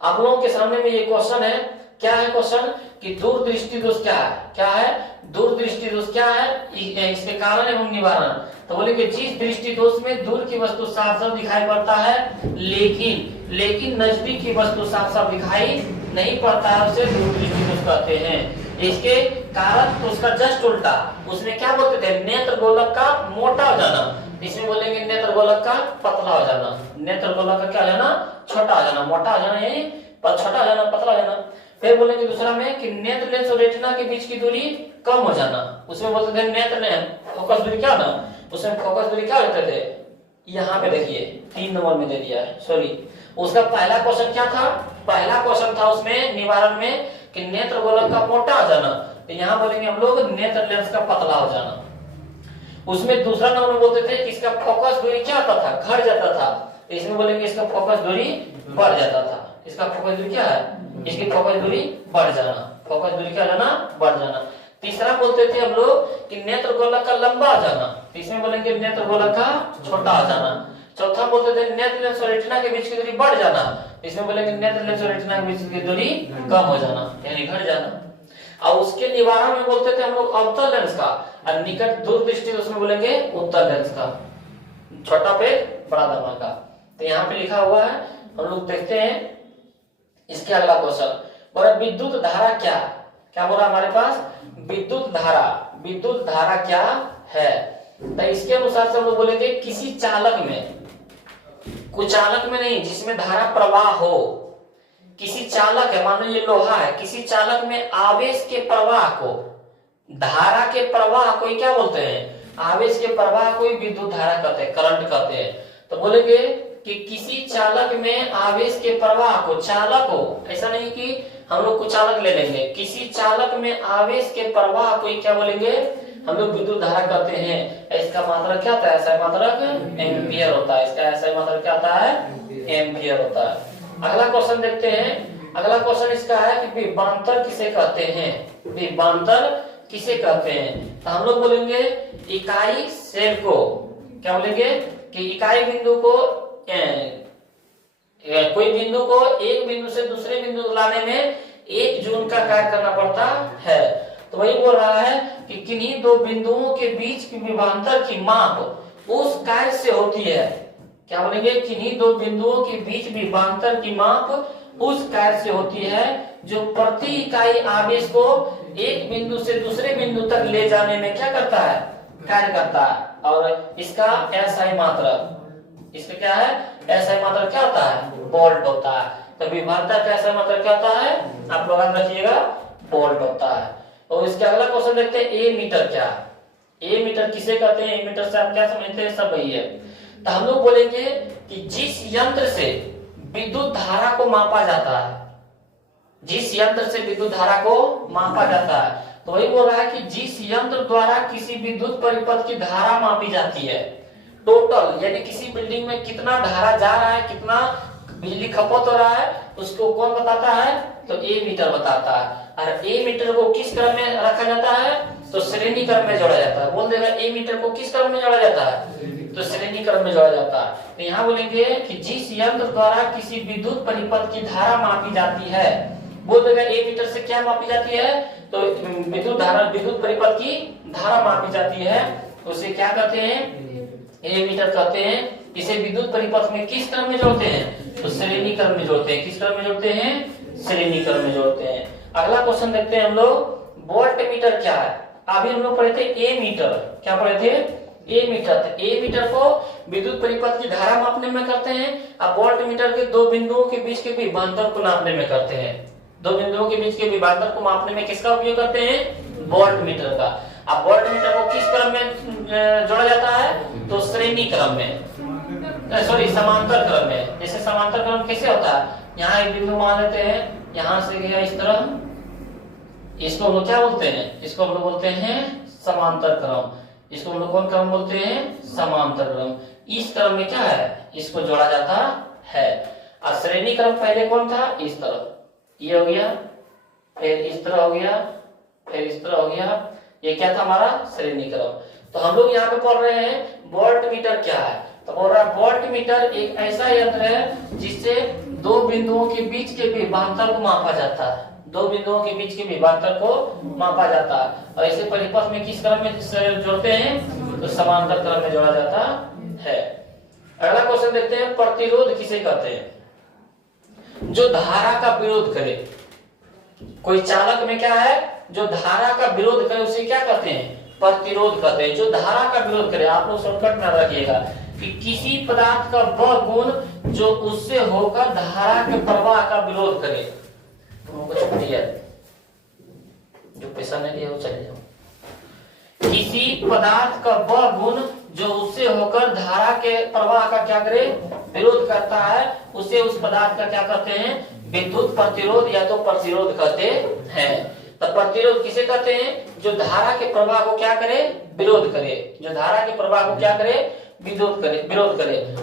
आप लोगों के सामने में ये क्वेश्चन है, क्या है क्वेश्चन कि दूरदृष्टि दोष क्या है, क्या है दूरदृष्टि दोष क्या है, इसके कारण एवं निवारण। तो बोले कि जिस दृष्टि दोष में दूर की वस्तु साफ साफ दिखाई पड़ता है लेकिन नजदीक की वस्तु साफ साफ दिखाई नहीं पड़ता है, उसे दूरदृष्टि दोष कहते हैं। इसके कारण तो उसका जस्ट उल्टा, उसमें क्या बोलते थे, नेत्र गोलक का मोटा हो जाना, इसमें बोलेंगे नेत्र गोलक का पतला हो जाना, नेत्र गोलक का क्या हो जाना, छोटा हो जाना, मोटा हो जाना यानी छोटा हो जाना, पतला हो जाना। फिर बोलेंगे दूसरा में कि नेत्र लेंस और रेटिना के बीच की दूरी कम हो जाना, उसमें बोलते थे नेत्र लेंस फोकस दूरी क्या ना, उसमें फोकस दूरी क्या होते थे, यहाँ पे देखिए 3 नंबर में दे दिया है, सॉरी उसका पहला क्वेश्चन क्या था, पहला क्वेश्चन था उसमें निवारण में कि नेत्र गोलक का मोटा हो जाना, तो यहाँ बोलेंगे हम लोग नेत्र लेंस का पतला हो जाना। उसमें दूसरा नंबर में बोलते थे कि इसका फोकस दूरी क्या होता था, घट जाता था, इसमें बोलेंगे इसका फोकस दूरी बढ़ जाता था, इसका फोकस दूरी क्या है, इसकी फोकस दूरी बढ़ जाना, फोकस दूरी क्या जाना, बढ़ जाना। तीसरा बोलते थे हम लोग कि नेत्र गोलक का लंबा हो जाना, इसमें बोलेंगे नेत्र गोलक का छोटा हो जाना। चौथा बोलते थे नेत्र लेंस और रेटिना के बीच की दूरी बढ़ जाना, इसमें बोलेंगे नेत्र लेंस और रेटिना के बीच की दूरी कम हो जाना यानी घट जाना। और उसके निवारण में बोलते थे हम लोग अवतल लेंस का, और निकट दूर दृष्टि उसमें बोलेंगे उत्तल लेंस का, छोटा पे बड़ा धमाका। तो यहाँ पे लिखा हुआ है, हम लोग देखते हैं इसके अगला क्वेश्चन। बोला विद्युत धारा क्या बोला हमारे पास, विद्युत धारा क्या है। तो इसके अनुसार से हम लोग बोलेंगे किसी चालक में, कुचालक में नहीं, जिसमें धारा प्रवाह हो, किसी चालक है, मान लो ये लोहा है, किसी चालक में आवेश के प्रवाह को, धारा के प्रवाह को क्या बोलते हैं, आवेश के प्रवाह को विद्युत धारा कहते हैं, करंट कहते हैं। तो बोलेंगे कि किसी चालक में आवेश के प्रवाह को, चालक हो, ऐसा नहीं कि हम लोग कुचालक ले लेंगे, किसी चालक में आवेश के प्रवाह को क्या बोलेंगे, हम लोग विद्युत धारा कहते हैं। इसका मात्रक क्या होता है, ऐसा मात्रक एम्पियर होता है, इसका ऐसा मात्रक क्या होता है, एम्पियर होता है। अगला क्वेश्चन देखते हैं, अगला क्वेश्चन इसका है कि विभवांतर किसे कहते हैं, विभवांतर किसे कहते हैं। तो हम लोग बोलेंगे इकाई सेल को, क्या बोलेंगे कि इकाई बिंदु को, कोई बिंदु को एक बिंदु से दूसरे बिंदु लाने में 1 जूल का कार्य करना पड़ता है। तो वही बोल रहा है कि किन्हीं दो बिंदुओं के बीच की विभवांतर की माप उस कार्य से होती है, क्या बोलेंगे, किन्हीं दो बिंदुओं के बीच विभवांतर की माप उस कार्य से होती है जो प्रति इकाई आवेश को एक बिंदु से दूसरे बिंदु तक ले जाने में क्या करता है, कार्य करता है। और इसका एसआई मात्रक, इसका क्या है, एसआई मात्रक क्या होता है, वोल्ट होता है। तो विभवांतर का एसआई मात्रक क्या होता है, आप लोग याद रखिएगा, वोल्ट होता है। और इसके अगला क्वेश्चन देखते हैं, ए मीटर क्या, ए मीटर किसे कहते हैं, ए मीटर से आप क्या समझते हैं, सब वही है। तो हम लोग बोलेंगे कि जिस यंत्र से विद्युत धारा को मापा जाता है, जिस यंत्र से विद्युत धारा को मापा जाता है, तो वही बोल रहा है कि जिस यंत्र द्वारा किसी विद्युत परिपथ की धारा मापी जाती है, टोटल यानी किसी बिल्डिंग में कितना धारा जा रहा है, कितना बिजली खपत हो रहा है, उसको कौन बताता है, तो ए मीटर बताता है। और ए मीटर को किस क्रम में रखा जाता है, तो श्रेणी क्रम में जोड़ा जाता है। बोल देगा ए मीटर को किस क्रम में जोड़ा जाता है, तो श्रेणी क्रम में जोड़ा जाता है। तो यहाँ बोलेंगे कि जिस यंत्र द्वारा किसी विद्युत परिपथ की धारा मापी जाती है, बोल देगा ए मीटर से क्या मापी जाती है, तो विद्युत धारा, विद्युत परिपथ की धारा मापी जाती है, उसे क्या कहते हैं, ए मीटर कहते हैं। इसे विद्युत परिपथ में किस क्रम में जोड़ते हैं, तो श्रेणी क्रम में जोड़ते हैं। किस क्रम में जोड़ते हैं, श्रेणी क्रम में जोड़ते हैं। अगला क्वेश्चन देखते हैं हम लोग, वोल्ट मीटर क्या है। अभी हम लोग पढ़े थे ए मीटर, क्या पढ़े थे, ए मीटर। तो ए मीटर को विद्युत परिपथ की धारा मापने में करते हैं, और वोल्ट मीटर के दो बिंदुओं के बीच के विभवांतर को नापने में करते हैं। दो बिंदुओं के बीच के विभवांतर को मापने में किसका उपयोग करते हैं, वोल्ट मीटर का। अब वोल्ट मीटर को किस क्रम में जोड़ा जाता है, तो श्रेणी क्रम में, सॉरी समांतर क्रम में। जैसे समांतर क्रम कैसे होता है, यहाँ एक बिंदु मान लेते हैं, यहाँ से गया इस तरह, इसको हम लोग क्या बोलते हैं, इसको हम लोग बोलते हैं समांतर क्रम। इसको हम लोग कौन क्रम बोलते हैं, समांतर क्रम। इस क्रम में क्या है, इसको जोड़ा जाता है। और श्रेणी क्रम पहले कौन था, इस तरफ, ये हो गया, फिर इस तरह हो गया, फिर इस तरह हो गया, ये क्या था हमारा श्रेणी क्रम। तो हम लोग यहाँ पे पढ़ रहे हैं वोल्ट मीटर क्या है। तो बोल रहा है वोल्ट मीटर एक ऐसा यंत्र है जिससे दो बिंदुओं के बीच के विभवांतर को मापा जाता है, दो बिंदुओं के बीच के विभवांतर को मापा जाता है। और ऐसे परिपथ में किस क्रम में जोड़ते हैं, तो समांतर क्रम में जोड़ा जाता है। अगला क्वेश्चन देखते हैं, प्रतिरोध किसे कहते हैं, जो धारा का विरोध करे। कोई चालक में क्या है, जो धारा का विरोध करे उसे क्या कहते हैं, प्रतिरोध कहते हैं। जो धारा का विरोध करे, आप लोग शॉर्टकट में रखिएगा कि किसी पदार्थ का वह गुण जो उससे होकर धारा के प्रवाह का विरोध करे। जो पैसा नहीं दिया वो चले जाओ। किसी पदार्थ का वह गुण जो उससे होकर धारा के प्रवाह का क्या करे, विरोध करता है, उसे उस पदार्थ का क्या कहते हैं, विद्युत प्रतिरोध या तो प्रतिरोध कहते हैं। तो प्रतिरोध किसे कहते हैं, जो धारा के प्रवाह को क्या करे, विरोध करे, जो धारा के प्रवाह को क्या करे, विरोध करे।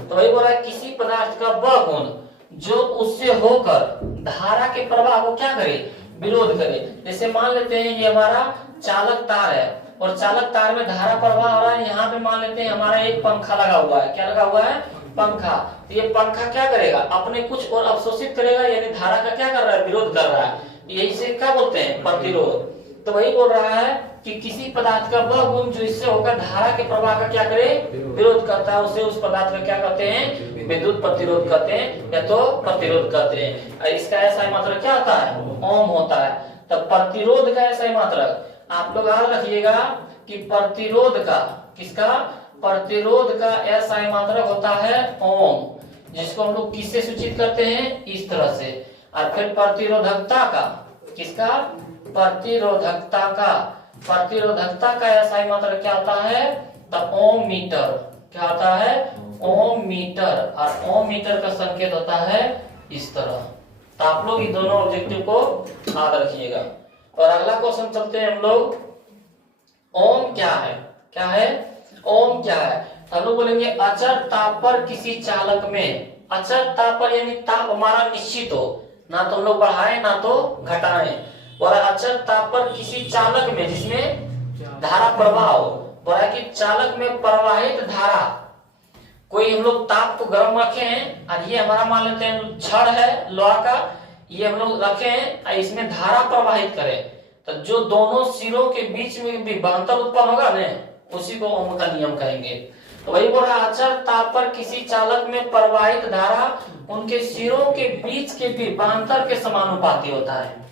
तो वही बोला किसी पदार्थ का वह गुण जो उससे होकर धारा के प्रवाह को क्या करे, विरोध करे। जैसे मान लेते हैं ये हमारा चालक तार है और चालक तार में धारा प्रवाह हो रहा है। यहाँ पे मान लेते हैं हमारा एक पंखा लगा हुआ है, क्या लगा हुआ है, पंखा। तो ये पंखा क्या करेगा, अपने कुछ और अवशोषित करेगा, यानी धारा का क्या कर रहा है, विरोध कर रहा है। यही से क्या बोलते हैं, प्रतिरोध। तो वही बोल रहा है कि किसी पदार्थ का वह गुण जो इससे होकर धारा के प्रवाह का क्या करे, विरोध करता है, उसे उस पदार्थ का क्या कहते हैं, विद्युत प्रतिरोध कहते हैं या तो प्रतिरोध कहते हैं। और इसका ऐसा मात्रक क्या होता है, ओम होता है। तो प्रतिरोध का ऐसा मात्रक आप लोग याद रखिएगा कि प्रतिरोध का, किसका, प्रतिरोध का ऐसा मात्रक होता है ओम, जिसको हम लोग किससे सूचित करते हैं, इस तरह से। और फिर प्रतिरोधकता का, किसका, प्रतिरोधकता का ऐसा मात्रक क्या होता है, तो ओम मीटर। क्या होता है, ओम मीटर। और ओम मीटर का संकेत होता है इस तरह। तो आप लोग इन दोनों ऑब्जेक्टिव को याद रखिएगा। और अगला क्वेश्चन चलते हैं हम लोग, ओम क्या है, क्या है, ओम क्या है। हम लोग बोलेंगे अचर ताप पर किसी चालक में, अचर ताप पर यानी ताप हमारा निश्चित हो, ना तो हम लोग बढ़ाएं ना तो घटाएं। और अचर ताप पर किसी चालक में जिसमें धारा प्रवाह हो, बोला कि चालक में प्रवाहित धारा, कोई हम लोग ताप को गर्म रखे हैं और ये हमारा मान लेते हैं छड़ है लोहा का, ये हम लोग रखे हैं और इसमें धारा प्रवाहित करें, तो जो दोनों सिरों के बीच में विभवांतर उत्पन्न होगा ना, उसी को ओम का नियम कहेंगे। तो वही बोल रहा, अचर ताप पर किसी चालक में प्रवाहित धारा उनके सिरों के बीच के विभवांतर के समानुपाती होता है।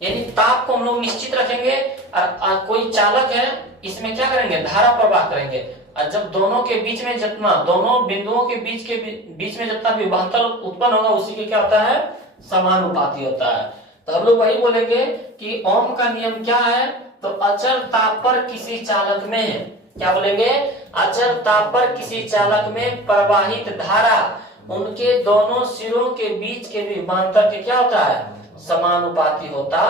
यानी ताप को हम लोग निश्चित रखेंगे और कोई चालक है, इसमें क्या करेंगे, धारा प्रवाह करेंगे। और जब दोनों के बीच में जितना, दोनों बिंदुओं के बीच में जितना विभवांतर उत्पन्न होगा, उसी के क्या होता है, समानुपाती होता है। तो हम लोग वही बोलेंगे कि ओम का नियम क्या है, तो अचर ताप पर किसी चालक में, क्या बोलेंगे, अचर ताप पर किसी चालक में प्रवाहित धारा उनके दोनों सिरों के बीच के विभवांतर के क्या होता है, समानुपाती होता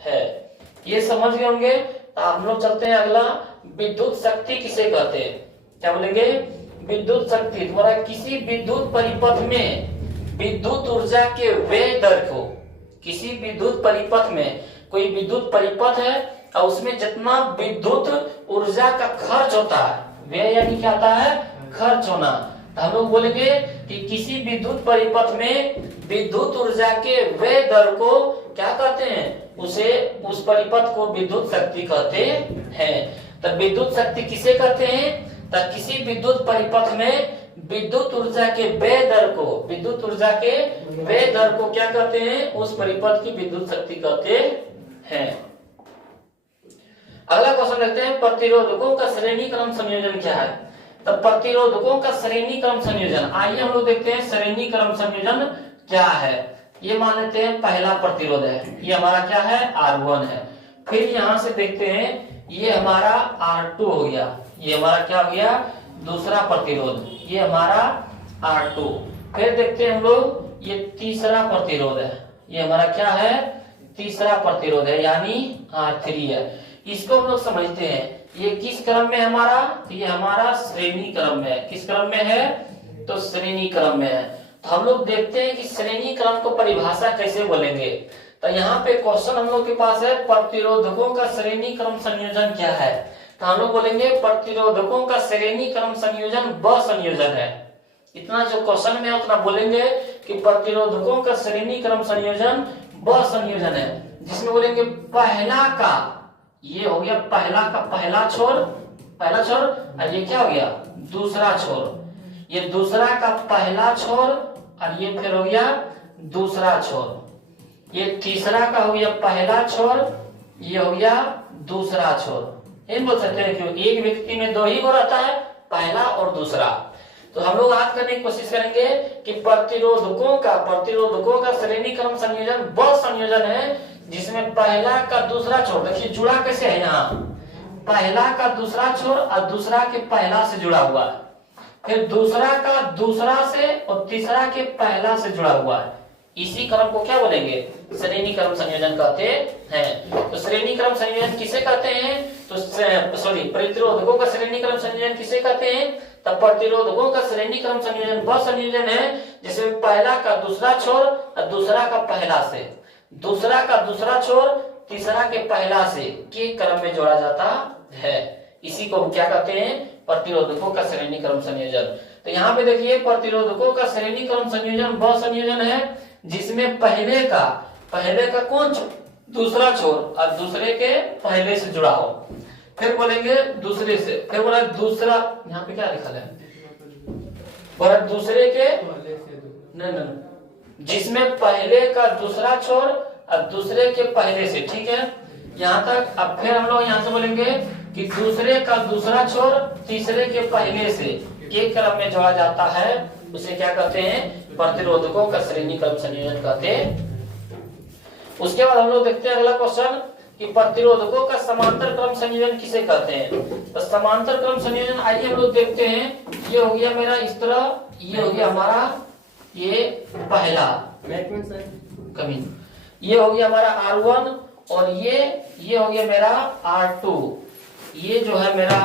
है। ये समझ गए होंगे। तो हम लोग चलते हैं अगला, विद्युत शक्ति किसे कहते हैं, क्या बोलेंगे, विद्युत शक्ति द्वारा किसी विद्युत परिपथ में विद्युत ऊर्जा के व्यय दर को, किसी विद्युत परिपथ में, कोई विद्युत परिपथ है और उसमें जितना विद्युत ऊर्जा का खर्च होता है, व्यय यानी क्या होता है, खर्च होना। तो हम लोग बोलेंगे कि किसी विद्युत परिपथ में विद्युत ऊर्जा के व्यय दर को क्या कहते हैं, उसे, उस परिपथ को विद्युत शक्ति कहते हैं। तो विद्युत शक्ति किसे कहते हैं, तो किसी विद्युत परिपथ में विद्युत ऊर्जा के व्यय दर को, विद्युत ऊर्जा के व्यय दर को क्या कहते हैं, उस परिपथ की विद्युत शक्ति कहते हैं। अगला क्वेश्चन देखते हैं, प्रतिरोधकों का श्रेणी क्रम संयोजन क्या है। तो प्रतिरोधकों का श्रेणी क्रम संयोजन, आइए हम लोग देखते हैं श्रेणी क्रम संयोजन क्या है। ये मान लेते हैं पहला प्रतिरोध है, ये हमारा क्या है, R1 है। फिर यहां से देखते हैं ये हमारा R2 हो गया, ये हमारा क्या हो गया, दूसरा प्रतिरोध, ये हमारा R2। फिर देखते हैं हम लोग ये तीसरा प्रतिरोध है, ये हमारा क्या है, तीसरा प्रतिरोध है, यानी R3 है। इसको हम लोग समझते हैं, ये किस क्रम में है हमारा, ये हमारा श्रेणी क्रम में है। किस क्रम में है, तो श्रेणी क्रम में है। तो हम लोग देखते हैं कि श्रेणी क्रम को परिभाषा कैसे बोलेंगे। तो यहाँ पे क्वेश्चन हम लोग के पास है, प्रतिरोधकों का श्रेणी क्रम संयोजन क्या है। तो हम लोग बोलेंगे प्रतिरोधकों का श्रेणी क्रम संयोजन व संयोजन है। इतना जो क्वेश्चन में उतना बोलेंगे कि प्रतिरोधकों का श्रेणी क्रम संयोजन वह संयोजन है जिसमें बोलेंगे पहला का, ये हो गया पहला का पहला छोर, और ये क्या हो गया दूसरा छोर, ये दूसरा का पहला छोर और ये फिर हो गया दूसरा छोर, ये तीसरा का हो गया पहला छोर, ये हो गया दूसरा छोर। ये बोल सकते हैं क्यों एक व्यक्ति में दो ही गुण रहता है, पहला और दूसरा। तो हम लोग याद करने की कोशिश करेंगे कि प्रतिरोधकों का श्रेणी क्रम संयोजन वह संयोजन है जिसमें पहला का दूसरा छोर, देखिए जुड़ा कैसे है, यहाँ पहला का दूसरा छोर और दूसरा के पहला से जुड़ा हुआ है, फिर दूसरा का दूसरा से और तीसरा के पहला से जुड़ा हुआ है। इसी क्रम को क्या बोलेंगे श्रेणी क्रम संयोजन कहते हैं। तो श्रेणी क्रम संयोजन किसे कहते हैं, तो सॉरी प्रतिरोधकों का श्रेणी क्रम संयोजन किसे कहते हैं, तब प्रतिरोधकों का श्रेणी क्रम संयोजन वह संयोजन है जिसमें पहला का दूसरा छोर और दूसरा का पहला से, दूसरा का दूसरा छोर तीसरा के पहला से के क्रम में जोड़ा जाता है। इसी को हम क्या कहते हैं प्रतिरोधकों का श्रेणी क्रम संयोजन। तो यहाँ पे देखिए प्रतिरोधकों का श्रेणी क्रम संयोजन वह संयोजन है जिसमें पहले का कौन दूसरा छोर और दूसरे के पहले से जुड़ा हो, फिर बोलेंगे दूसरे से, फिर बोला दूसरा, यहाँ पे क्या लिखा है बोला दूसरे के नहीं, जिसमें पहले का दूसरा छोर और दूसरे के पहले से, ठीक है यहाँ तक। अब फिर हम लोग यहाँ से बोलेंगे कि दूसरे का दूसरा छोर तीसरे के पहले से के क्रम में जोड़ा जाता है, उसे क्या कहते हैं प्रतिरोधकों का श्रेणी क्रम संयोजन कहते हैं। उसके बाद हम लोग देखते हैं अगला क्वेश्चन कि प्रतिरोधकों का समांतर क्रम संयोजन किसे कहते हैं। तो समांतर क्रम संयोजन आइए हम लोग देखते हैं। ये हो गया मेरा इस तरह, ये हो गया हमारा ये पहला कमी, ये हो गया हमारा R1 और ये हो गया मेरा R2। ये जो है मेरा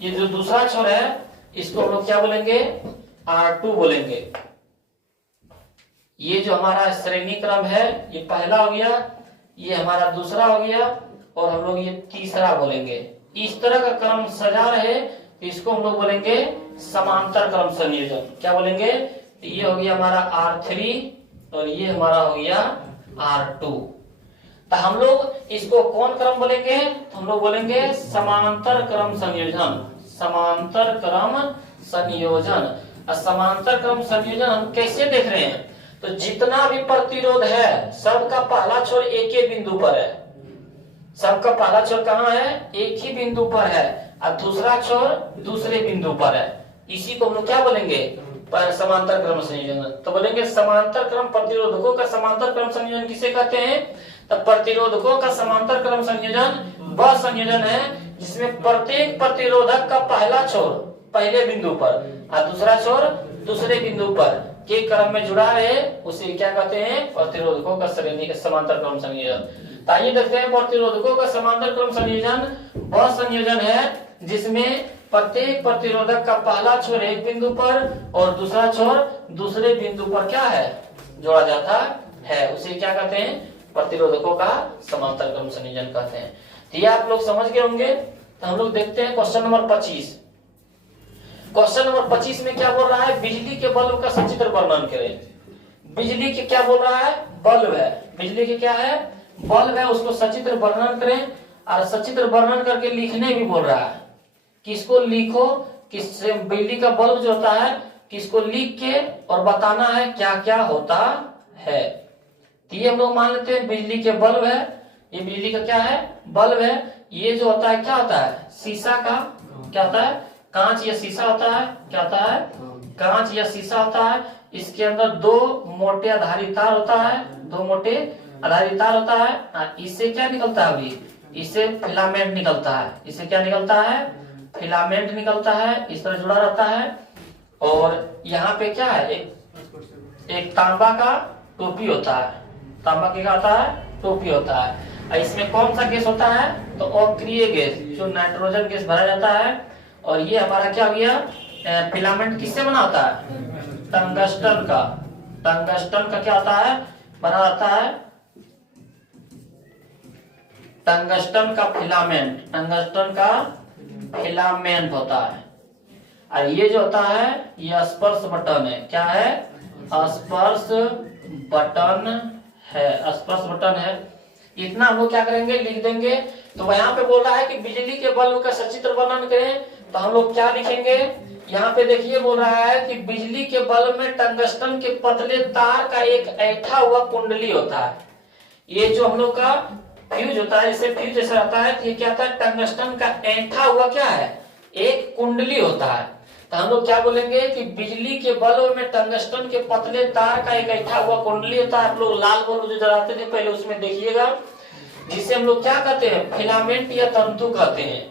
ये जो दूसरा छोर है इसको हम लोग क्या बोलेंगे R2 बोलेंगे। ये जो हमारा श्रेणी क्रम है ये पहला हो गया, ये हमारा दूसरा हो गया और हम लोग ये तीसरा बोलेंगे। इस तरह का क्रम सजा रहे तो इसको हम लोग बोलेंगे समांतर क्रम संयोजन। क्या बोलेंगे, ये हो गया हमारा R3 और ये हमारा हो गया R2। तो हम लोग इसको कौन क्रम बोलेंगे, तो हम लोग बोलेंगे समांतर क्रम संयोजन। समांतर क्रम संयोजन, समांतर क्रम संयोजन हम कैसे देख रहे हैं, तो जितना भी प्रतिरोध है सबका पहला छोर एक ही बिंदु पर है, सबका पहला छोर कहाँ है एक ही बिंदु पर है और दूसरा छोर दूसरे बिंदु पर है। इसी को हम लोग क्या बोलेंगे समांतर क्रम संयोजन। तो बोलेंगे समांतर क्रम प्रतिरोधकों का समांतर क्रम संयोजन किसे कहते हैं, तो प्रतिरोधकों का समांतर क्रम संयोजन वह संयोजन है जिसमें प्रत्येक प्रतिरोधक का पहला छोर पहले बिंदु पर और दूसरा छोर दूसरे बिंदु पर के क्रम में जुड़ा रहे, उसे क्या कहते हैं प्रतिरोधकों का श्रेणी समांतर क्रम संयोजन। तो आइए देखते हैं प्रतिरोधकों का समांतर क्रम संयोजन वह संयोजन है जिसमें प्रत्येक प्रतिरोधक का पहला छोर एक बिंदु पर और दूसरा छोर दूसरे बिंदु पर क्या है जोड़ा जाता है, उसे क्या कहते हैं प्रतिरोधकों का समांतर क्रम संयोजन कहते हैं। तो ये आप लोग समझ गए होंगे। तो हम लोग देखते हैं क्वेश्चन नंबर 25। क्वेश्चन नंबर 25 में क्या बोल रहा है, बिजली के बल्ब का सचित्र वर्णन करें। बिजली के क्या बोल रहा है, बल्ब है, बिजली के क्या है बल्ब है, उसको सचित्र वर्णन करें और सचित्र वर्णन करके लिखने भी बोल रहा है। किसको लिखो, किस बिजली का बल्ब जो होता है किसको लिख के और बताना है क्या क्या होता है। तो ये हम लोग मान लेते हैं बिजली के बल्ब है, ये बिजली का क्या है बल्ब है। ये जो होता है क्या होता है शीशा का, क्या होता है कांच या शीशा होता है, क्या होता है कांच या शीशा होता है। इसके अंदर दो मोटे आधारी तार होता है, दो मोटे आधारी तार होता है। इससे क्या निकलता है, अभी इससे फिलामेंट निकलता है, इससे क्या निकलता है फिलामेंट निकलता है, इस तरह जुड़ा रहता है। और यहाँ पे क्या है एक तांबा का टोपी होता है, तांबा के क्या होता है टोपी होता है। इसमें कौन सा गैस होता है, तो अक्रिय गैस जो नाइट्रोजन गैस भरा जाता है। और ये हमारा क्या हो गया फिलामेंट किससे बना होता है टंगस्टन का, टंगस्टन का क्या होता है बना रहता है टंगस्टन का फिलामेंट, टंगस्टन का फिलामेंट होता है। और ये जो होता है ये स्पर्श बटन है, क्या है स्पर्श बटन है, स्पर्श बटन है। इतना हम लोग क्या करेंगे, लिख देंगे। तो यहाँ पे बोल रहा है कि बिजली के बल्ब का सचित्र वर्णन करें, तो हम लोग क्या लिखेंगे, यहाँ पे देखिए बोल रहा है कि बिजली के बल्ब में टंगस्टन के पतले तार का एक ऐठा हुआ कुंडली होता है। ये जो हम लोग का फ्यूज होता है, जैसे फ्यूज जैसा रहता है, तो ये क्या होता है, टंगस्टन का ऐठा हुआ क्या है, एक कुंडली होता है। तो हम लोग क्या बोलेंगे कि बिजली के बल्ब में टंगस्टन के पतले तार का एक ऐठा हुआ कुंडली होता है। आप लोग लाल बल्ब जो जलाते थे पहले उसमें देखिएगा, जिसे हम लोग क्या कहते हैं, फिलामेंट या तंतु कहते हैं।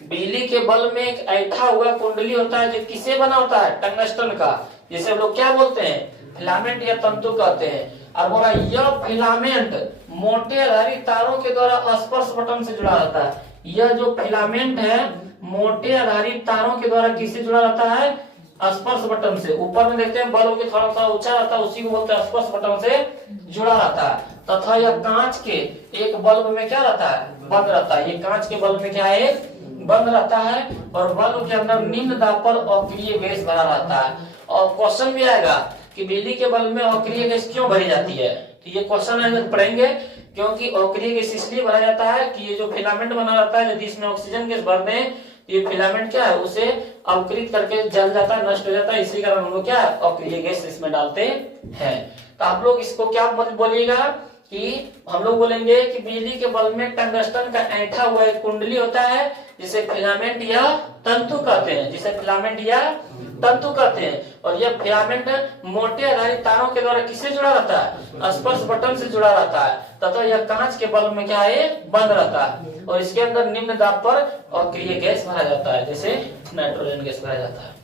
बिजली के बल्ब में एक ऐठा हुआ कुंडली होता है जो किसे बना होता है, टंगस्टन का, जिसे हम लोग क्या बोलते हैं, फिलामेंट या तंतु कहते हैं। और बोला यह फिलामेंट मोटे आधारित तारों के द्वारा स्पर्श बटन से जुड़ा रहता है। यह जो फिलामेंट है मोटे आधारित तारों के द्वारा किससे जुड़ा रहता है, स्पर्श बटन से। ऊपर में देखते हैं बल्ब के थोड़ा सा ऊंचा रहता है, उसी को बोलते हैं स्पर्श बटन से जुड़ा रहता है। तथा यह कांच के एक बल्ब में क्या रहता है, बंद रहता है। ये कांच के बल्ब में क्या है, बंद रहता है। और बल्ब के अंदर निम्न दाब पर अक्रिय गैस भरा रहता है। और क्वेश्चन भी आएगा कि बिजली के बल्ब में अक्रिय गैस क्यों भरी जाती है, तो ये क्वेश्चन पढ़ेंगे। क्योंकि अक्रिय गैस इसलिए भरा जाता है कि ये जो फिलामेंट बना रहता है, यदि इसमें ऑक्सीजन गैस भर दें, ये फिलामेंट क्या है, उसे अवकृत करके जल जाता है, नष्ट हो जाता है। इसी कारण हम लोग क्या अक्रिय गैस इसमें डालते हैं। तो आप लोग इसको क्या बोलिएगा कि हम लोग बोलेंगे कि बिजली के बल्ब में टंगस्टन का ऐठा हुआ एक कुंडली होता है, जिसे फिलामेंट या तंतु कहते हैं, जिसे फिलामेंट या तंतु कहते हैं। और यह फिलामेंट मोटे आधारित तारों के द्वारा किससे जुड़ा रहता है, स्पर्श बटन से जुड़ा रहता है। तथा यह कांच के बल्ब में क्या है, बंद रहता है। और इसके अंदर निम्न दाब पर अक्रिय गैस भरा जाता है, जैसे नाइट्रोजन गैस भरा जाता है।